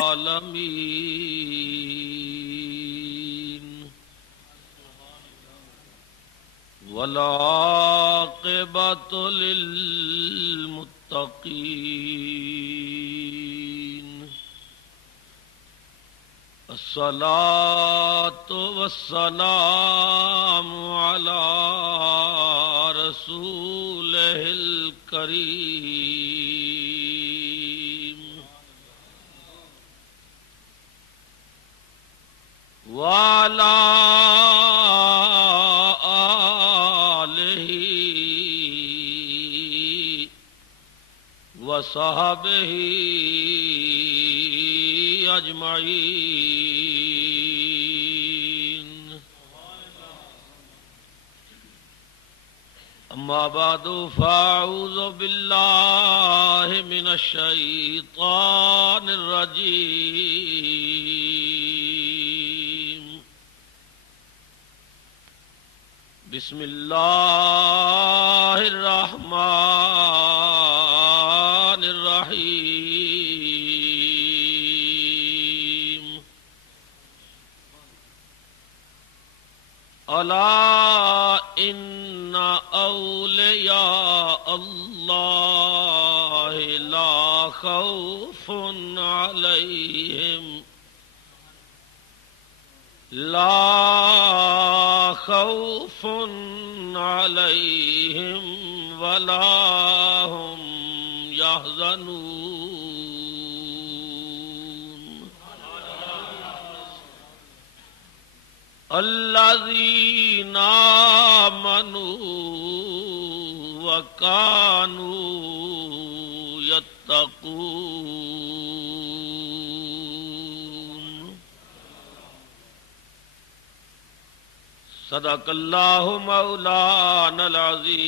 العالمين والعاقبة للمتقين الصلاة والسلام على رسوله الكريم وعلى آله وصحبه أجمعين أما بعد فأعوذ بالله من الشيطان الرجيم بسم الله الرحمن الرحيم ألا إن أولياء الله لا خوف عليهم ولا هم يحزنون الذين آمنوا وكانوا يتقون صدق اللہ مولانا العظیم.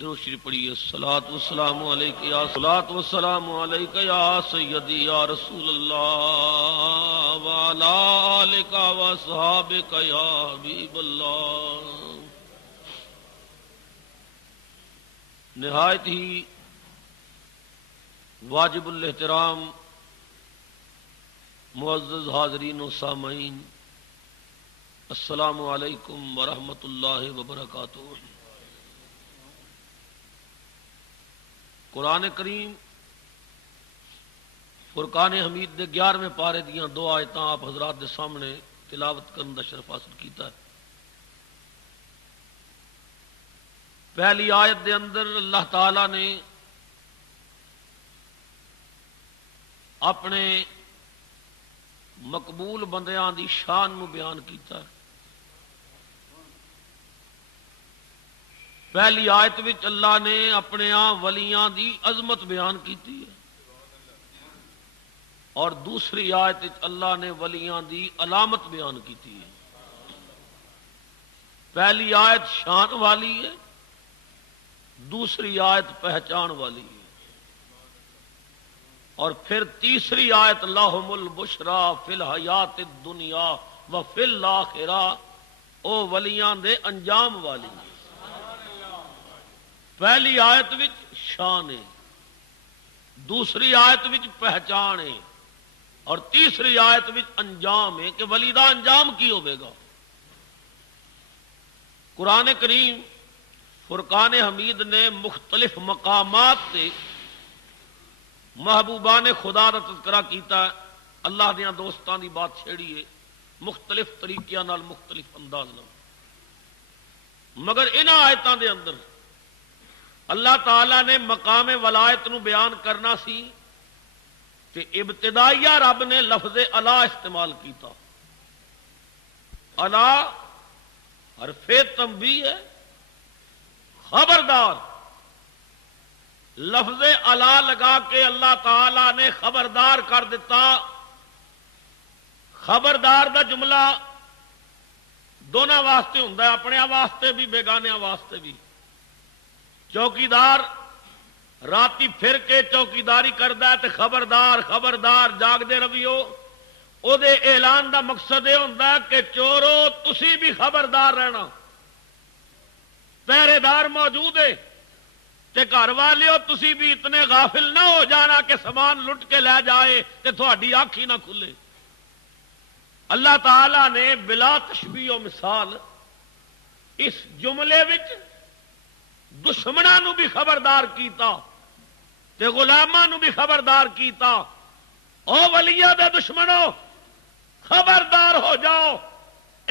درود شریف پڑھیے. الصلاۃ والسلام علیک یا الصلاۃ والسلام علیک یا سیدی یا رسول اللہ وعلی آلک واصحابک یا حبیب اللہ. نہایت ہی واجب الاحترام معزز حاضرین و سامعین، السلام علیکم ورحمۃ اللہ وبرکاتہ. قرآن کریم فرقان حمید دے 11ویں پارے دیاں 2 آیتاں آپ حضرات دے سامنے تلاوت کرنے دا شرف حاصل کیتا ہے. پہلی آیت دے اندر اللہ تعالی نے اپنے مقبول بندیاں دی شان نو بیان کیتا ہے. پہلی آیت وچ اللہ نے اپنے ولیاں دی عظمت بیان کیتی ہے اور دوسری آیت وچ اللہ نے ولیاں دی علامت بیان کیتی ہے. پہلی آیت شان والی ہے، دوسری آیت پہچان والی ہے، اور پھر تیسری آیت لہم البشرا فی الحیات الدنیا و فی الاخرہ، او ولیاں دے انجام والی ہے. پہلی آیت وچ شان ہے، دوسری آیت وچ پہچان ہے، اور تیسری آیت وچ انجام ہے کہ ولی دا انجام کی ہوے گا. قرآن کریم فرقان حمید نے مختلف مقامات سے محبوبان خدا دا تذکرہ کیتا ہے، اللہ دیاں دوستاں دی بات چھیڑی ہے مختلف طریقیاں نال، مختلف انداز نال. مگر انہاں آیتاں دے اندر اللہ تعالی نے مقام ولایت نو بیان کرنا سی کہ ابتدائیہ رب نے لفظ الا استعمال کیتا. الا حرف تنبیہ ہے، خبردار. لفظ الا لگا کے اللہ تعالی نے خبردار کر دیتا. خبردار دا جملہ دونوں واسطے ہوندا ہے، اپنے واسطے بھی بیگانیاں واسطے بھی. چوکیدار راتی پھر کے چوکیداری کردا ہے تے خبردار خبردار جاگ دے رویو. او دے اعلان دا مقصد یہ ہوندا ہے کہ چورو تسی بھی خبردار رہنا، پہرے دار موجود ہے، تے گھر والیو تسی بھی اتنے غافل نہ ہو جانا کہ سامان لٹ کے لے جائے تے تھوڑی اکھ ہی نہ کھلے۔ اللہ تعالی نے بلا تشبیہ و مثال اس جملے وچ دشمناں نو بھی خبردار کیتا تے غلاماں نو بھی خبردار کیتا۔ او ولیاں دے دشمنوں خبردار ہو جاؤ،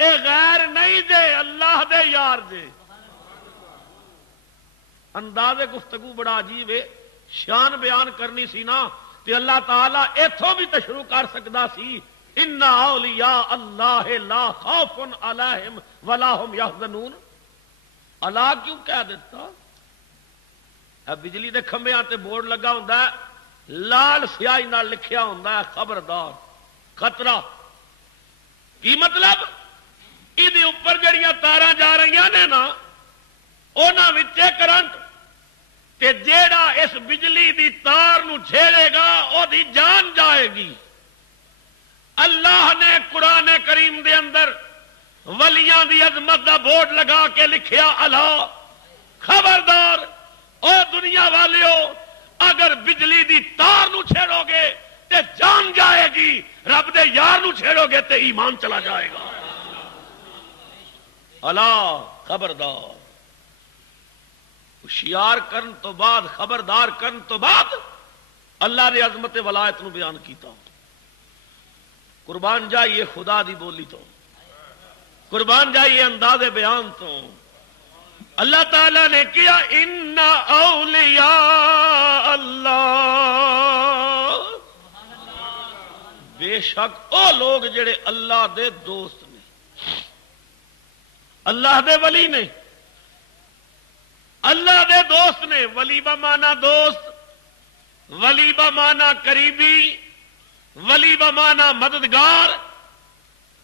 اے غیر نہیں دے اللہ دے یار دے۔ انداز گفتگو بڑا عجیب ہے، شان بیان کرنی سی نا تے اللہ تعالی ایتھوں بھی تشروع کر سکدا سی، ان اولیاء اللہ لا خوف علیہم ولا هم یحزنون۔ اللہ کیوں کہہ دیتا؟ بجلی دے کھمبیاں تے بورڈ لگا ہوندا ہے، لال سیاہی نال لکھیا ہوندا ہے خبردار، خطرہ۔ کی مطلب؟ یہ اوپر جڑیاں تاراں جا رہی نے نا انہاں وچے کرنٹ تے جیڑا اس بجلی دی تار نو چھیڑے گا او دی جان جائے گی۔ اللہ نے قرآن کریم دے اندر ولیاں دی عظمت دا بورڈ لگا کے لکھیا اللہ خبردار او دنیا والیو، اگر بجلی دی تار نو چھیڑو گے تے جان جائے گی، رب دے یار نو چھیڑو گے تے ایمان چلا جائے گا۔ اللہ خبردار، ہوشیار کرن تو بعد، خبردار کرن تو بعد اللہ نے عظمت ولایت نو بیان کیتا۔ قربان جائیے خدا دی بولی تو، قربان جائیے انداز بیان تو۔ اللہ تعالی نے کیا ان اولیاء اللہ، بے شک او لوگ جڑے اللہ دے دوست نے، اللہ دے ولی نے، اللہ دے دوست نے۔ ولی بمانا دوست، ولی بمانا قریبی، ولی بمانا مددگار۔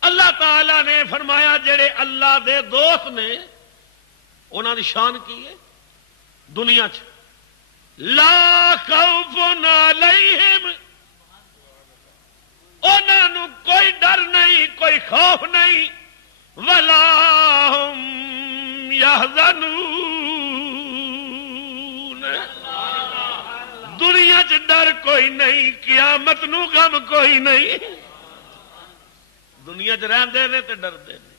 اللہ تعالی نے فرمایا جڑے اللہ دے دوست نے انہاں دی شان کی ہے دنیا چ لا خوف علیہم، انہاں نو کوئی ڈر نہیں، کوئی خوف نہیں، ولا ہم یحزنون، دنیا چ ڈر کوئی نہیں، قیامت نو غم کوئی نہیں۔ دنیا چ رہندے نے تے ڈردے نے۔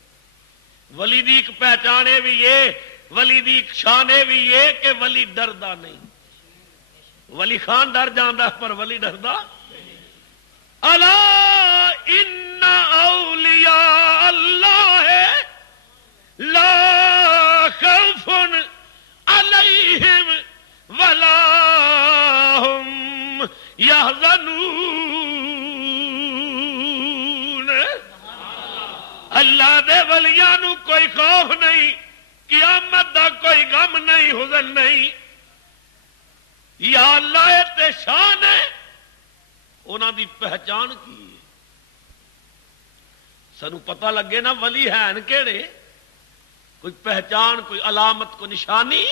ولی دی ایک پہچان بھی یہ، ولی دی ایک شان بھی یہ کہ ولی ڈردا نہیں۔ ولی خان ڈر جاندا پر ولی ڈردا۔ الا ان اولیاء اللہ لا خوف علیہم ولا هم یحزنون۔ اللہ دے ولیاں نو کوئی خوف نہیں، قیامت دا کوئی غم نہیں، حزن نہیں۔ یا اللہ تے شان ہے، انہاں دی پہچان کی ہے۔ سانو پتہ لگے نا ولی ہیں کیڑے، کوئی پہچان، کوئی علامت، کوئی نشانی۔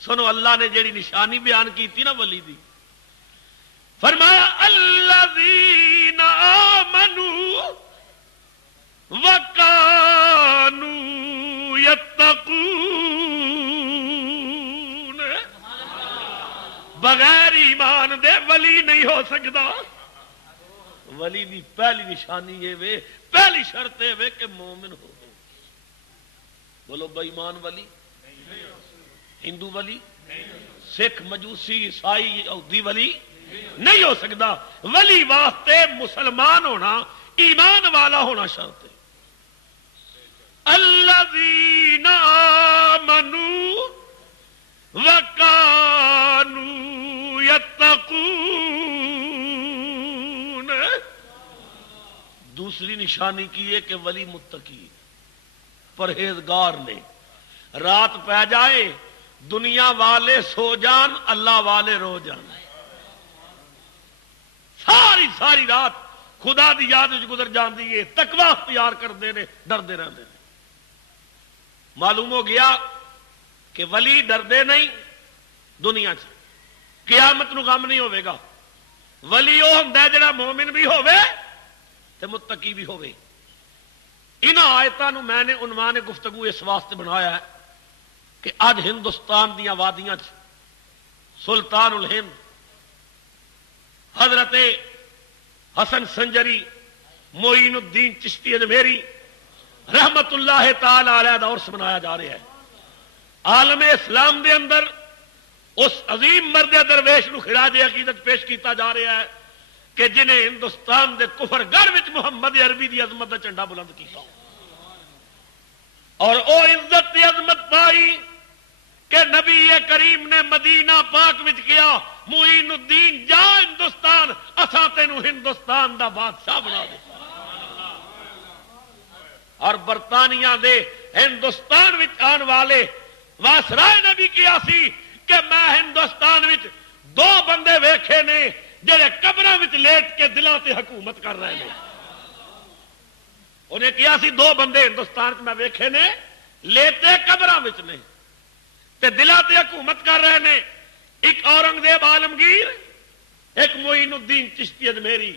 سنو اللہ نے جیڑی نشانی بیان کی تھی نا ولی دی، فرمایا الذین آمنوا وَكَانُوا يَتَّقُونَ۔ بغیر ایمان دے ولی نہیں ہو سکتا۔ ولی دی پہلی نشانی یہ وے، پہلی شرط یہ وے کہ مومن ہو۔ بولو بے ایمان ولی، ہندو ولی، سکھ مجوسی عیسائی یہودی ولی نہیں ہو سکتا۔ ولی واسطے مسلمان ہونا، ایمان والا ہونا شرط ہے۔ الذین آمنوا وکانوا یتقون۔ دوسری نشانی کی ہے کہ ولی متقی، پرہیزگار نے۔ رات پہ جائے، دنیا والے سو جان، اللہ والے رو جان، ساری ساری رات خدا دی یاد گزر جاندی ہے، تقوی اختیار کرتے ہیں، ڈردے رہتے ہیں۔ معلوم ہو گیا کہ ولی ڈردے نہیں دنیا چ، قیامت نو غم نہیں ہوے گا۔ ولی وہ ہوندا ہے جڑا مومن بھی ہوے تے متقی بھی ہوے۔ انہاں آیتاں نو میں نے عنوان گفتگو اس واسطے بنایا ہے کہ اج ہندوستان دیاں وادیاں چ سلطان الہند حضرت حسن سنجری معین الدین چشتی اجمیری رحمت اللہ تعالی علیہ دا عرس منایا جا رہا ہے. عالم اسلام دے اندر اس عظیم مرد درویش نو خراج عقیدت پیش کیتا جا رہا ہے کہ جنہیں ہندوستان دے کفر گھر وچ محمد عربی دی عظمت دا جھنڈا بلند کیتا اور او عزت دی عظمت پائی کہ نبی کریم نے مدینہ پاک وچ کیا معین الدین جا ہندوستان اساں تینوں ہندوستان دا بادشاہ بنا دے. اور برطانیہ دے ہندوستان وچ آن والے واسرائے نے بھی کیا سی کہ میں ہندوستان وچ دو بندے ویکھے نے جڑے قبراں وچ لیٹ کے دلاں تے حکومت کر رہے ہیں. انہیں کیا سی دو بندے ہندوستان وچ میں ویکھے نے لیٹے قبراں وچ نے تے دلاں تے حکومت کر رہے ہیں. ایک اورنگزیب عالمگیر ایک معین الدین چشتی اجمیری.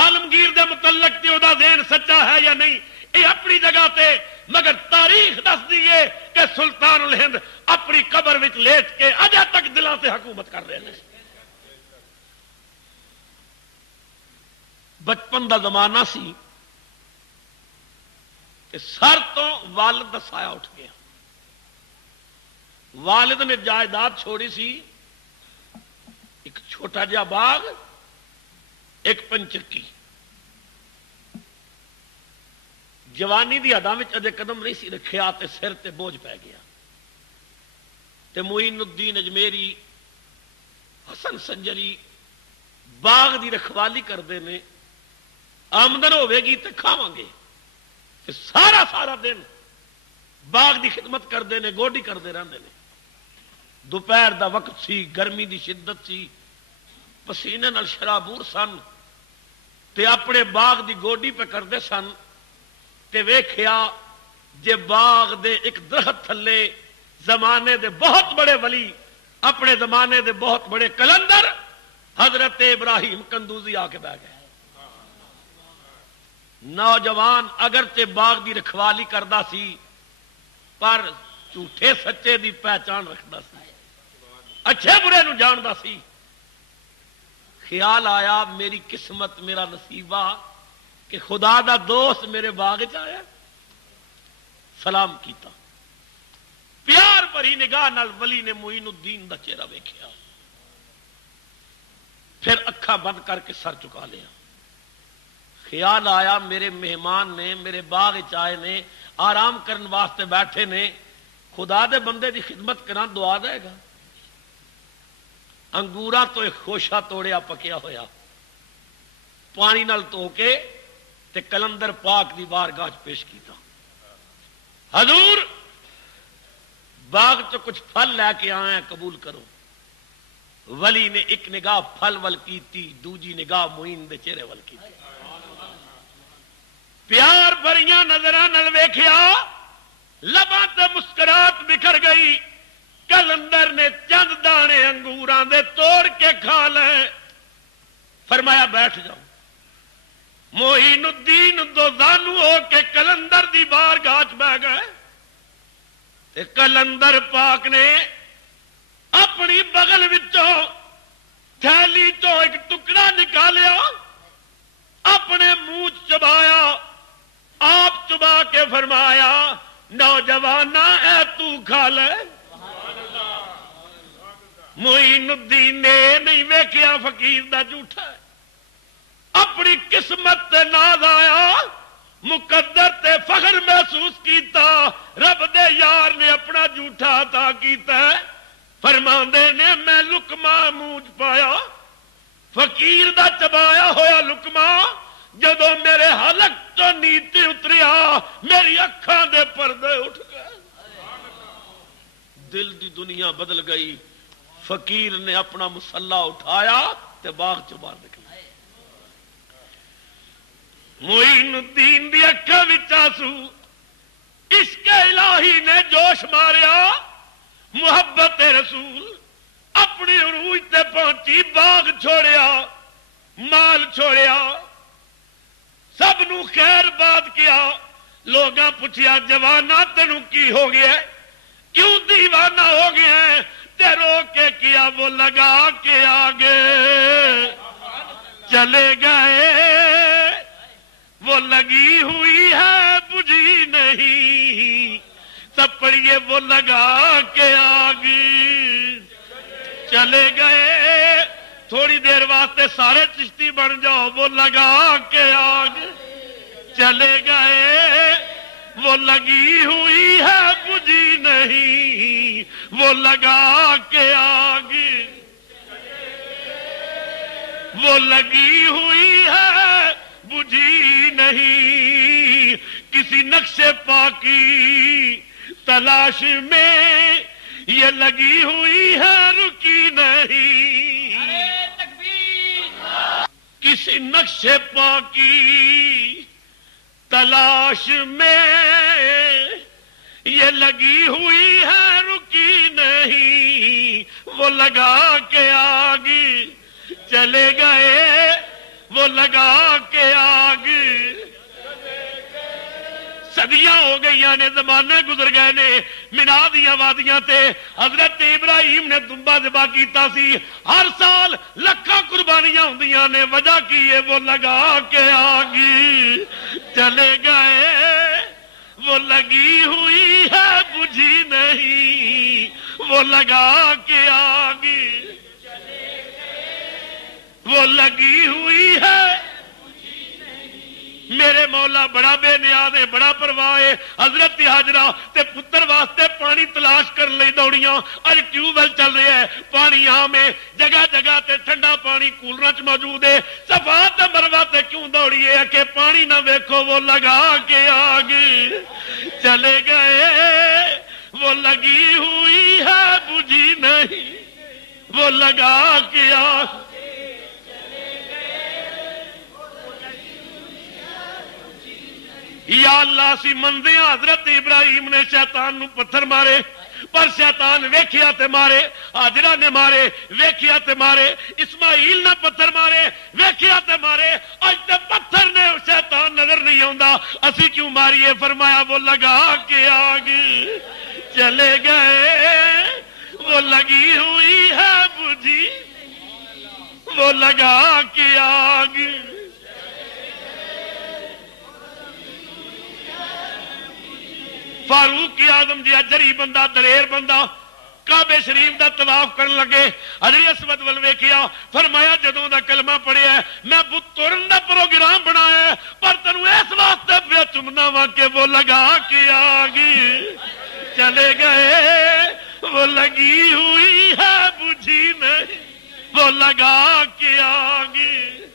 عالمگیر دے متعلق تے او دا ذہن سچا ہے یا نہیں یہ اپنی جگہ تے مگر تاریخ دس دیے کہ سلطان الہند اپنی قبر وچ لیٹ کے اجے تک دلاں تے حکومت کر رہے ہیں. بچپن دا زمانہ سی کہ سر تو والد دا سایہ اٹھ گیا. والد نے جائیداد چھوڑی سی ایک چھوٹا جہا باغ ایک پنچکی. جوانی دی حداں وچ اجے قدم نہیں سی رکھیا تے سر تے بوجھ پی گیا تے معین الدین اجمیری حسن سنجری باغ دی رکھوالی کردے نے. آمدن ہوے گی تے کھاواں گے تے سارا سارا دن باغ دی خدمت کردے نے گوڈی کردے رہندے نے. دوپہر دا وقت سی گرمی دی شدت سی پسینے نال شرابور سن تے اپنے باغ دی گوڈی پہ کردے سن تے ویکھیا جے باغ دے ایک درخت تھلے زمانے دے بہت بڑے ولی اپنے زمانے دے بہت بڑے کلندر حضرت ابراہیم کندوزی آ کے بہ گئے. نوجوان اگرچہ باغ دی رکھوالی کردا سی پر جھوٹے سچے دی پہچان رکھدا سی اچھے برے نو جاندا سی. خیال آیا میری قسمت میرا نصیبہ کہ خدا دا دوست میرے باغ چ آیا. سلام کیتا پیار بھری نگاہ نال ولی نے معین الدین دا چہرہ ویکھیا پھر اکھاں بند کر کے سر چکا لیا. خیال آیا میرے مہمان نے میرے باغ چ آئے نے آرام کرن واسطے بیٹھے نے خدا دے بندے دی خدمت کرنا دعا دے گا. انگورا تو ایک خوشا توڑیا پکیا ہویا پانی نال تو کے تے کلندر پاک دی بارگاہ پیش کیتا. حضور باغ چ کچھ پھل لے کے آئے ہیں قبول کرو. ولی نے ایک نگاہ پھل ول کیتی دوجی نگاہ معین دے چہرے ول کیتی. پیار بھریاں نظراں نال ویکھیا لباں تے مسکرات بکھر گئی. کلندر نے چند دانے انگوراں دے توڑ کے کھا لے. فرمایا بیٹھ جاؤ. معین الدین دو زانو ہو کے کلندر دی بارگاہ وچ بیٹھ گئے تے کلندر پاک نے اپنی بغل وچوں تھیلی چوں ایک ٹکڑا نکالیا اپنے منہ چبایا آپ چبا کے فرمایا نوجوانا اے تو کھا لے. معین الدین نے نہیں ویکھیا فقیر دا جھوٹا ہے. اپنی قسمت تے ناز آیا مقدر تے فخر محسوس کیتا. رب دے یار نے اپنا جھوٹا عطا کیتا ہے. فرماندے نے میں لقمہ منہ چ پایا فقیر دا چبایا ہویا لقمہ جدو میرے حلق تو نیچے اتریا میری اکھاں دے پردے اٹھ گئے. دل دی دنیا بدل گئی. فقیر نے اپنا مسلح اٹھایا تے باغ چ باہر نکلا. معین الدین دی اکھاں وچ آنسو عشق الہی نے جوش ماریا. محبت رسول اپنی عروج تے پہنچی. باغ چھوڑیا مال چھوڑیا سب نو خیر بات کیا. لوگاں پوچھیا جوانا تینوں کی ہو گیا کیوں دیوانہ ہو گیا ہے؟ رو کے کیا وہ لگا کے آگے چلے گئے، وہ لگی ہوئی ہے بجھی نہیں، سب پڑھیے وہ لگا کے آگے چلے گئے۔ تھوڑی دیر واسطے سارے چشتی بن جاؤ، وہ لگا کے آگے چلے گئے، وہ لگی ہوئی ہے بجھی نہیں، وہ لگا کے آگے وہ لگی ہوئی ہے بجھی نہیں، کسی نقش پاکی تلاش میں یہ لگی ہوئی ہے رکی نہیں، کسی نقش پاکی تلاش میں یہ لگی ہوئی ہے رکی نہیں، وہ لگا کے آگے چلے گئے، وہ لگا کے آگے صدیاں ہو گئی نے، زمانے گزر گئے نے، مینا دیا وادیاں تے حضرت ابراہیم نے دمبا ذبح کیتا سی، ہر سال لکھاں قربانیاں ہوندیاں نے، وجہ کی ہے وہ لگا کے آگے چلے گئے، وہ لگی ہوئی ہے بجھی نہیں، وہ لگا کے آگے وہ لگی ہوئی ہے۔ میرے مولا بڑا بے نیاز ہے، بڑا پرواہ ہے۔ حضرت حاجرہ تے پتر واسطے پانی تلاش کر لئی دوڑیاں، اج ٹیوب ویل چل رہا ہے، پانی عام ہے، جگہ جگہ تے ٹھنڈا پانی کولراں چ موجود ہے، صفا تے مروہ تے کیوں دوڑیے کہ پانی نہ ویکھو، وہ لگا کے آگے چلے گئے، وہ لگی ہوئی ہے بجھی نہیں، وہ لگا کے آگے یا اللہ سی مندے حضرت ابراہیم نے شیطان نو پتھر مارے، پر شیطان ویکھیا تے مارے، حاجرہ نے مارے ویکھیا تے مارے، اسماعیل نے پتھر مارے ویکھیا تے مارے، اج تے پتھر نے شیطان نظر نہیں آندا، اسی کیوں ماریے؟ فرمایا وہ لگا کے آگے چلے گئے، وہ لگی ہوئی ہے بجھی، وہ لگا کے آگے فاروق اعظم جی اجری بندہ، دلیر بندہ، کعبے شریف دا طواف کرن لگے، حجر اسود ول ویکھیا، فرمایا جدوں دا کلمہ پڑھیا ہے میں بت توڑن دا پروگرام بنایا ہے، پر تینوں اس واسطے پیا چمنا وا کہ وہ لگا کے آگے چلے گئے، وہ لگی ہوئی ہے بجھی نہیں، وہ لگا کے آگے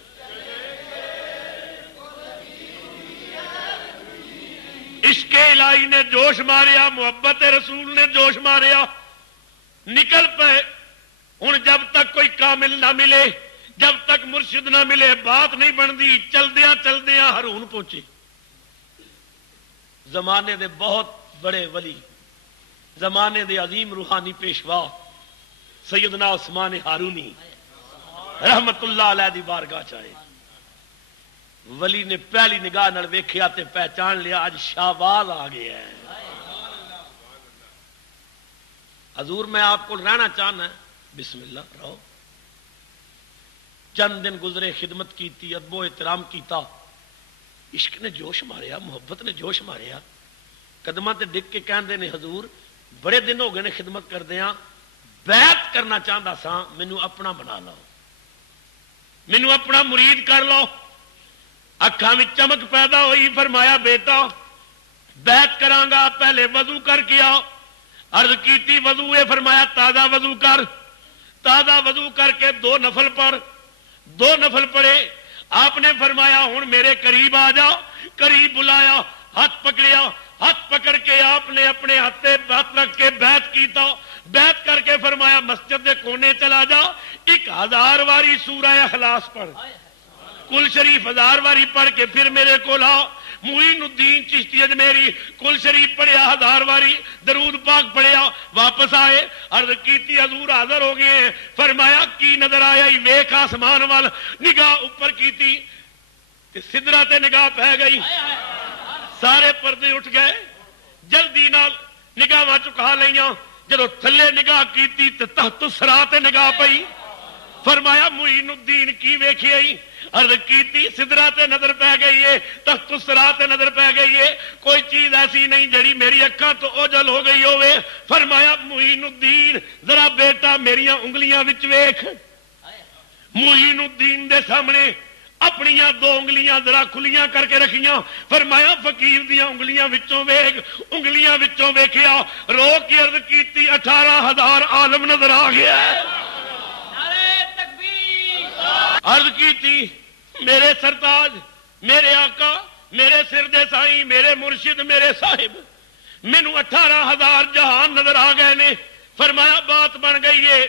عشق الہی نے جوش ماریا، محبت رسول نے جوش ماریا، نکل پے۔ ہن جب تک کوئی کامل نہ ملے، جب تک مرشد نہ ملے، بات نہیں بنتی۔ چلدیاں چلدیاں ہارون پہنچے، زمانے دے بہت بڑے ولی، زمانے دے عظیم روحانی پیشوا سیدنا عثمان ہارونی رحمت اللہ علیہ دی بارگاہ چاہے، ولی نے پہلی نگاہ نال ویکھیا تے پہچان لیا اج شاوال آ گیا ہے۔ حضور میں آپ کو رہنا چاہنا ہے، بسم اللہ رہو۔ چند دن گزرے، خدمت کیتی، ادب و احترام کیتا، عشق نے جوش ماریا، محبت نے جوش ماریا، قدماں تے ڈگ کے کہندے نے حضور بڑے دن ہو گئے نے خدمت کردیاں، بیعت کرنا چاہتا سا، مینوں اپنا بنا لو، مینوں اپنا مرید کر لو۔ اکھاں وچ چمک پیدا ہوئی، فرمایا بیٹا بیعت کراں گا، پہلے وضو کر کے آ۔ عرض کیتی وضو ہے، فرمایا تازہ وضو کر، تازہ وضو کر کے 2 نفل پڑھ، 2 نفل پڑھے۔ آپ نے فرمایا ہن میرے قریب آ جا، قریب بلایا، ہاتھ پکڑیا، ہاتھ پکڑ کے آپ نے اپنے ہاتھ رکھ کے بیعت کیتا، بیعت کر کے فرمایا مسجد دے کونے چلا جا، 1000 واری سورہ اخلاص پڑھ، کل شریف 1000 واری پڑھ کے پھر میرے کو لا۔ معین الدین چشتی اجمیری کل شریف پڑھیا 1000 واری، درود پاک پڑھیا، واپس آئے، عرض کیتی حضور حاضر ہو گئے ہیں۔ فرمایا کی نظر آیا؟ ویکھ آسمان وال، نگاہ اوپر کیتی تے سدرہ تے نگاہ پہ گئی، سارے پردے اٹھ گئے، جلدی نال نگاہ چکا لیاں، جدو تھلے نگاہ کیتی تے تحت الصراط تے نگاہ پئی، فرمایا معین الدین کی ویکھی آئی؟ عرض کیتی سدرا تے نظر پہ گئی ہے، تحت الصراط تے نظر پہ گئی ہے، کوئی چیز ایسی نہیں جڑی میری اکھاں تو اوجل ہو گئی ہوئے۔ فرمایا معین الدین ذرا بیٹا میریاں انگلیاں وچ ویکھ۔ معین الدین دے سامنے اپنیاں دو انگلیاں ذرا کھلیاں کر کے رکھیاں، فرمایا فقیر دیاں انگلیاں وچوں ویکھ، انگلیاں وچوں ویکھیا، رو کے عرض کیتی 18,000 عالم نظر آ گیا ہے۔ عرض کیتی میرے سرتاج، میرے آقا، میرے سر دے سائیں، میرے مرشد، میرے صاحب، مینوں 18,000 جہان نظر آ گئے نے۔ فرمایا بات بن گئی ہے،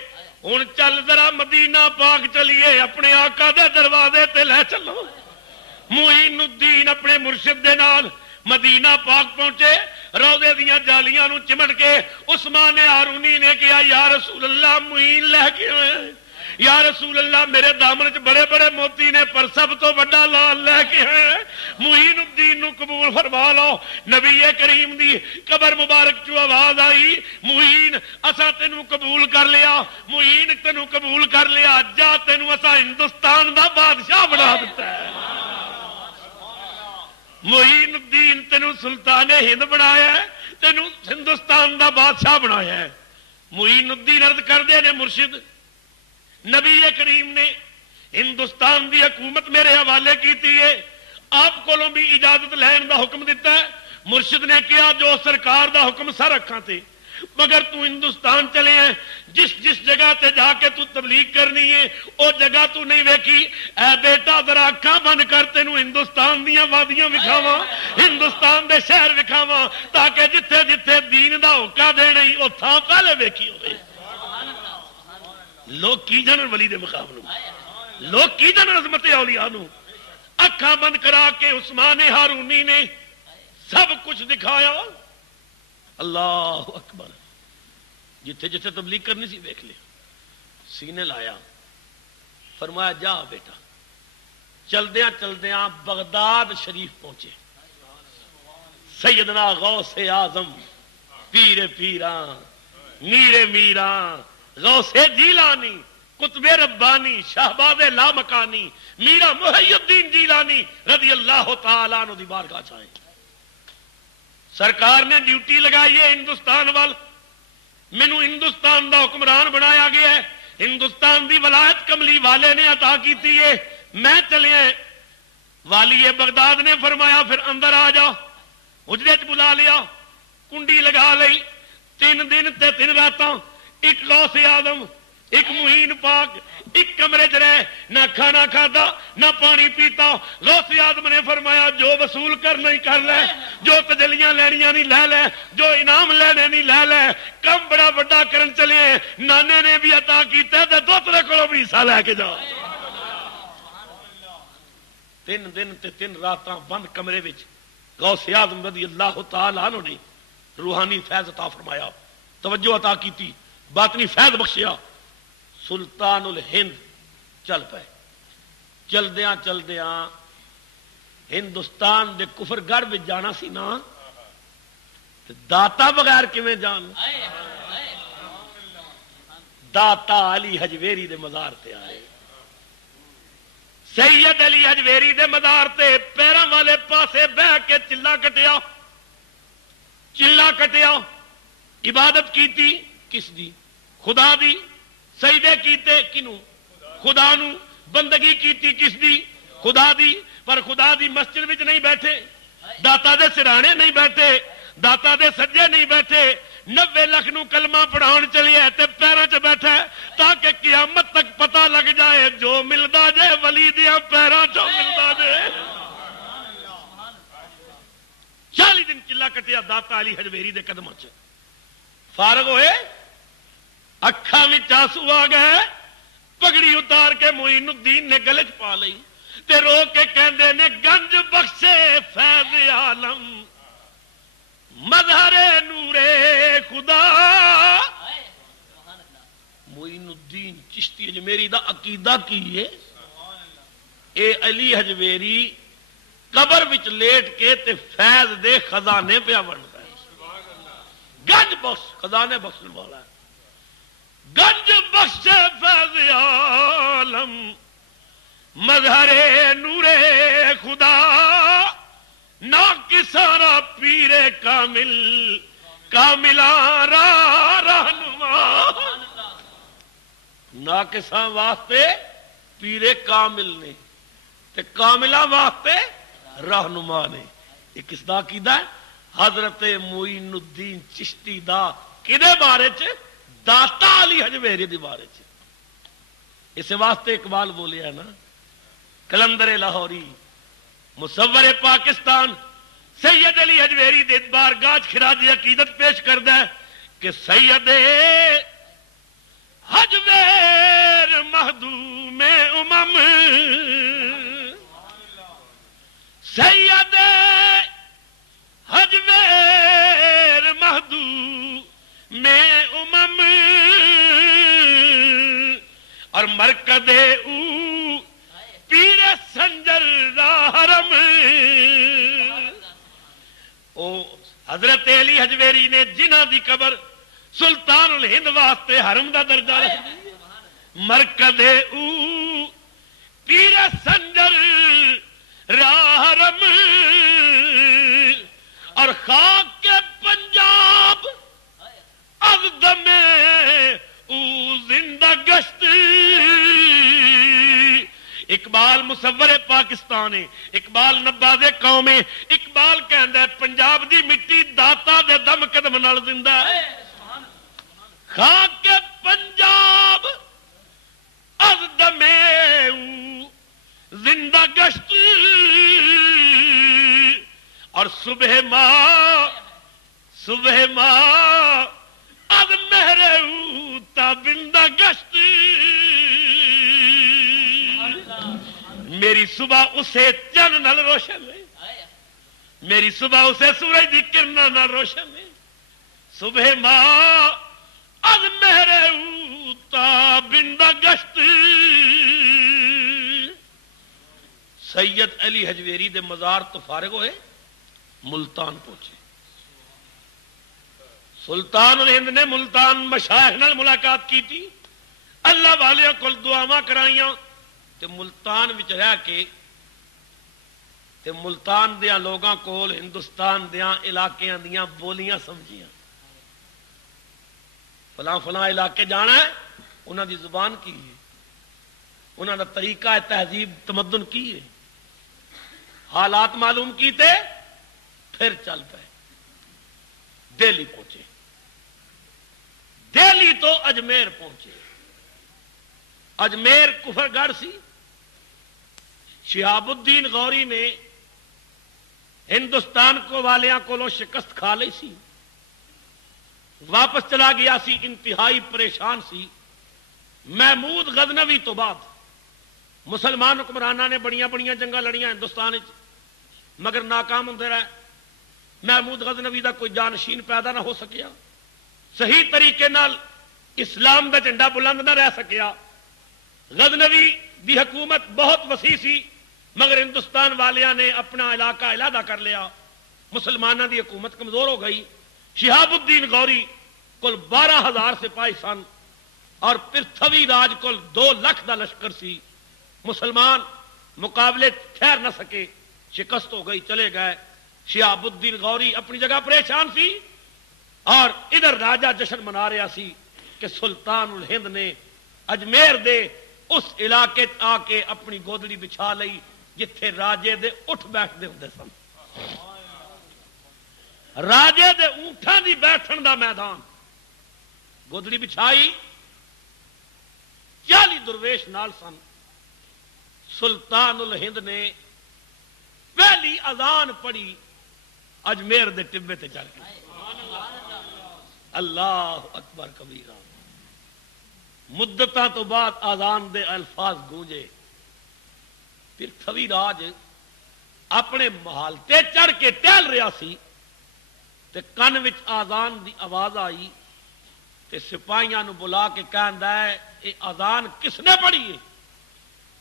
ہن چل ذرا مدینہ پاک چلیے، اپنے آقا دے دروازے تے لے چلو۔ معین الدین اپنے مرشد دے نال مدینہ پاک پہنچے، روضے دیاں جالیاں نو چمٹ کے عثمان ہارونی نے کہا یا رسول اللہ معین لے کے آئے، یا رسول اللہ میرے دامن چ بڑے بڑے موتی نے پر سب تو بڑا لال لے کے آئے، معین الدین نو قبول فرما لو۔ نبی کریم دی قبر مبارک چو آواز آئی، معین اسا تینو قبول کر لیا، معین تینو قبول کر لیا، جا تینو اسا ہندوستان دا بادشاہ بنا دیتا ہے۔ معین الدین تینو سلطان ہند بنایا ہے، تینو ہندوستان دا بادشاہ بنایا ہے۔ معین الدین عرض کردے نے مرشد نبی کریم نے ہندوستان دی حکومت میرے حوالے کیتی ہے، آپ کو بھی اجازت لین دا حکم دیتا ہے۔ مرشد نے کہا جو سرکار دا حکم سر رکھاں تے، مگر تو ہندوستان چلے ہیں، جس جس جگہ تے جا کے تو تبلیغ کرنی ہے او جگہ تو نہیں ویکھی، اے بیٹا ذرا اکھاں بند کر، تینوں ہندوستان دیاں وادیاں وکھاواں، ہندوستان دے شہر وکھاواں، تاکہ جتھے جتھے دین دا ہوکا دینا ہی او تھاں پہلے ویکھی ہوئے۔ لوگ کی جانن ولی دے مقام نو، لوگ کی جانن عظمت اولیاء نو۔ اکھاں بند کرا کے عثمان ہارونی نے سب کچھ دکھایا۔ اللہ اکبر، جتھے جتھے تبلیغ کرنی سی دیکھ لے، سینے لایا، فرمایا جا بیٹا۔ چلدیاں چلدیاں بغداد شریف پہنچے، سیدنا غوث اعظم، پیر پیراں، میر میراں، غوث جیلانی، قطب ربانی، شہباز لامکانی، میرا محی الدین جیلانی رضی اللہ تعالیٰ عنہ دی بارگاہ چاہیں۔ سرکار نے ڈیوٹی لگائی ہے ہندوستان وال، مینوں ہندوستان دا حکمران بنایا گیا ہے، ہندوستان دی ولایت کملی والے نے عطا کیتی ہے، میں چلے ہیں۔ والی بغداد نے فرمایا پھر اندر آ جا، حجرے چ بلا لیا، کنڈی لگا لئی، 3 دن تے 3 راتاں، ایک غوث اعظم، ایک معین پاک، ایک کمرے چ رہے، نہ کھانا کھادا نہ پانی پیتا۔ غوث اعظم نے فرمایا جو وصول کرنا ہی کر لے، جو تجلیاں لینیاں نہیں لے لے، جو انعام لینے نہیں لے لے، کم بڑا بڑا کرن چلے، نانے نے بھی عطا کیتا تے دوترے کولوں بھی حصہ لے کے جا۔ 3 دن تے 3 راتاں بند کمرے وچ غوث اعظم رضی اللہ تعالیٰ عنہ نے روحانی فیض عطا فرمایا، توجہ عطا کیتی، باطنی فیض بخشیا۔ سلطان الہند چل پے، چلدیاں چلدیاں ہندوستان دے کفر گڑھ وچ جانا سی نا، داتا بغیر کیویں جان؟ داتا علی حجویری دے مزار تے آئے، سید علی حجویری دے مزار تے پیراں والے پاسے بہ کے چلا کٹیا، چلا کٹیا، عبادت کیتی کس دی؟ خدا دی، سجدے کیتے کنوں؟ خدا نو، بندگی کیتی کس دی؟ خدا دی، پر خدا دی مسجد وچ نہیں بیٹھے، داتا دے سرانے نہیں بیٹھے، داتا دے سجے نہیں بیٹھے، 90 لاکھ نو کلمہ پڑھاؤن چلیے تے پیراں چ بیٹھا ہے، تاکہ قیامت تک پتہ لگ جائے جو ملدا جے ولی دیاں پیراں چوں ملدا جے۔ 40 دن چلا کٹیا داتا علی حجویری دے قدماں چ، فارغ ہوئے، اکھاں وچ آنسو آ گئے، پگڑی اتار کے معین الدین نے گلے چ پا لئی تے رو کے کہندے نے گنج بخشے فیض عالم مظہر نور خدا۔ معین الدین چشتی اجمیری دا عقیدہ کی ہے، اے علی حجویری قبر وچ لیٹ کے تے فیض دے خزانے پہ بنتا ہے، گنج بخش خزانے بخشنے والا ہے، گنج بخش فیض عالم مظہر نور خدا، نہ کسارا پیر کامل کاملا رہنما، نہ کساں واسطے پیر کامل نے تے کاملا واسطے رہنما نے۔ یہ کس دا عقیدہ ہے؟ حضرت معین الدین چشتی دا کدے بارے چ؟ داتا علی حجویری دی بارے چ۔ اس واسطے اقبال بولیا ہے نا، کلندر لاہوری مصور پاکستان سید علی حجویری دے بارگاہ خراج عقیدت پیش کردا ہے کہ سید حجویر مخدوم امم، سید حجویر مخدوم امم، اور مرکز او پیر سنجر حرم۔ او حضرت علی حجویری نے جنہ دی قبر سلطان الہند واسطے حرم دا درجہ رکھ دی، مرکز او پیر سنجر حرم، اور خاک کے پنجاب از دم او زندہ گشت۔ اقبال مصور پاکستان ہے، اقبال نباز قوم ہے، اقبال کہندا ہے پنجاب دی مٹی داتا دے دم قدم نال زندہ ہے۔ خاک پنجاب از دم او زندہ گشت، اور صبح ماں از مہر او تابندہ گشت۔ میری صبح اسے چن نال روشن ہے، میری صبح اسے سورج دی کرنا نال روشن ہے، صبح ماں از مہر او تابندہ گشت۔ سید علی حجویری دے مزار تو فارغ ہوئے ملتان پہنچے، سلطان الہند نے ملتان مشائخ نال ملاقات کی تھی، اللہ والے کول دعاواں کرائیاں، تے ملتان وچ رہ کے تے ملتان دیاں لوگاں کول ہندوستان دیاں علاقیاں دیاں بولیاں سمجھیاں، فلاں فلاں علاقے جانا ہے انہاں دی زبان کی ہے، انہاں دا طریقہ تہذیب تمدن کی ہے، حالات معلوم کیتے پھر چل پے دہلی پہنچے، دہلی تو اجمیر پہنچے، اجمیر کفر گڑھ سی، شہاب الدین غوری نے ہندوستان کو والیاں کو شکست کھا لی سی، واپس چلا گیا سی، انتہائی پریشان سی۔ محمود غزنوی تو بعد مسلمان حکمرانہ نے بڑیاں بڑیاں جنگاں لڑیاں ہندوستان مگر ناکام ہوندے رہے، محمود غزنوی دا کوئی جانشین پیدا نہ ہو سکیا، صحیح طریقے نال اسلام دا جھنڈا بلند نہ رہ سکیا۔ غزنوی دی حکومت بہت وسیع سی مگر ہندوستان والیاں نے اپنا علاقہ علیحدہ کر لیا، مسلمانوں دی حکومت کمزور ہو گئی۔ شہاب الدین غوری کل 12,000 سپاہی سن اور پرتھوی راج کل 2 لاکھ دا لشکر سی، مسلمان مقابلے ٹھہر نہ سکے، شکست ہو گئی، چلے گئے۔ شہاب الدین غوری اپنی جگہ پریشان سی اور ادھر راجہ جشن منا رہا سی کہ سلطان الہند نے اجمیر دے اس علاقے آ کے اپنی گودڑی بچھا لئی جتھے راجے دے اٹھ بیٹھ دے ہوندے سن، راجے دے اونٹاں دی بیٹھن دا میدان، گودڑی بچھائی، 40 درویش نال سن۔ سلطان الہند نے پہلی اذان پڑھی اجمیر دے ٹبے تے چڑھ کے، اللہ اکبر کبیرہ، مدتاں تو بعد اذان دے الفاظ گونجے، پرتھوی راج اپنے محل تے چڑھ کے ٹہل رہا سی تے کن وچ اذان دی آواز آئی تے سپاہیاں نو بلا کے کہندا ہے اے اذان کس نے پڑھی ہے؟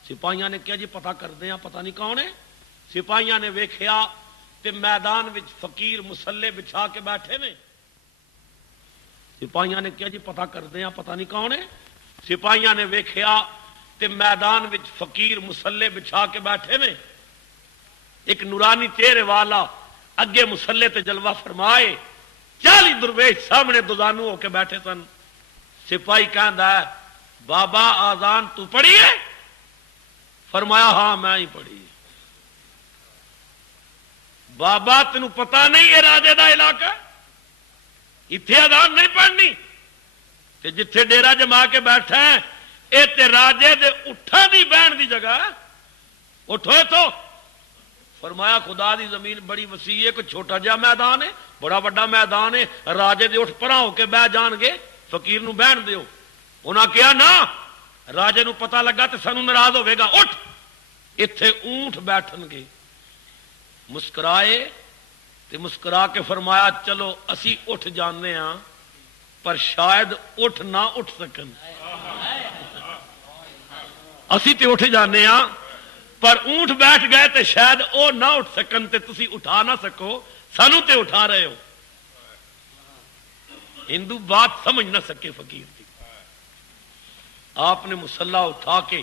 سپاہیاں نے کہا جی پتہ کردے ہیں، پتہ نہیں کون ہے۔ سپاہیاں نے ویکھیا تے میدان وچ فقیر مسلے بچھا کے بیٹھے نے، سپاہیاں نے کیا جی پتہ کرتے ہیں پتہ نہیں کون ہے. سپاہیاں نے ویکھیا تے میدان وچ فقیر مسلے بچھا کے بیٹھے نے. ایک نورانی چہرے والا اگے مسلے تے جلوہ فرمائے. 40 درویش سامنے دوزانو ہو کے بیٹھے سن. سپاہی کہندا ہے بابا آذان تو پڑھی ہے؟ فرمایا ہاں میں ہی پڑھی. بابا تینوں پتہ نہیں یہ راجے دا علاقہ اتنے آذان نہیں پڑھنی تے جتھے ڈیرا جما کے بیٹھا ہے اے تے راجے دے اٹھا دی بہن دی جگہ. اٹھو تو فرمایا خدا دی زمین بڑی وسیع ہے. کوئی چھوٹا جہا میدان ہے بڑا بڑا میدان ہے. راجے دے اٹھ پرا ہو کے بہ جان گے فقیر نو بہن دیو. انہاں کہا نا راجے نو پتہ لگا تے سانو ناراض ہوے گا. اٹھ اتھے اونٹ بیٹھن گے. مسکرائے تے مسکرا کے فرمایا چلو اسی اٹھ جانے ہاں پر شاید اٹھ نہ اٹھ سکن. اسی تے اٹھ جانے ہاں پر اونٹ بیٹھ گئے تے شاید او نہ اٹھ سکن تے تسی اٹھا نہ سکو. سانو تے اٹھا رہے ہو. ہندو بات سمجھ نہ سکے فقیر تھی. آپ نے مسلح اٹھا کے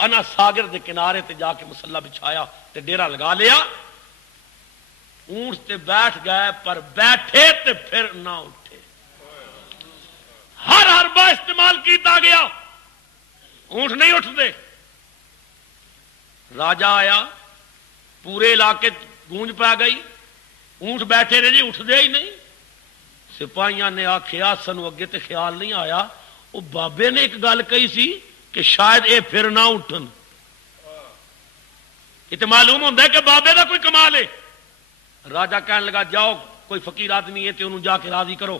انا ساگر دے کنارے تے جا کے مسلح بچھایا تے ڈیرا لگا لیا. اونٹ تے بیٹھ گئے پر بیٹھے تے پھر نہ اٹھے. ہر حربہ استعمال کیتا گیا اونٹ نہیں اٹھتے. راجہ آیا پورے علاقے گونج پا گئی. اونٹ بیٹھے رہے جی اٹھتے ہی نہیں. سپاہیاں نے آخیا سنو اگے تے خیال نہیں آیا وہ بابے نے ایک گل کہی سی کہ شاید اے پھر نہ اٹھن. یہ تو معلوم ہوتا ہے کہ بابے دا کوئی کمال ہے. راجہ کہنے لگا جاؤ کوئی فقیر آدمی ہے تو انہوں جا کے راضی کرو.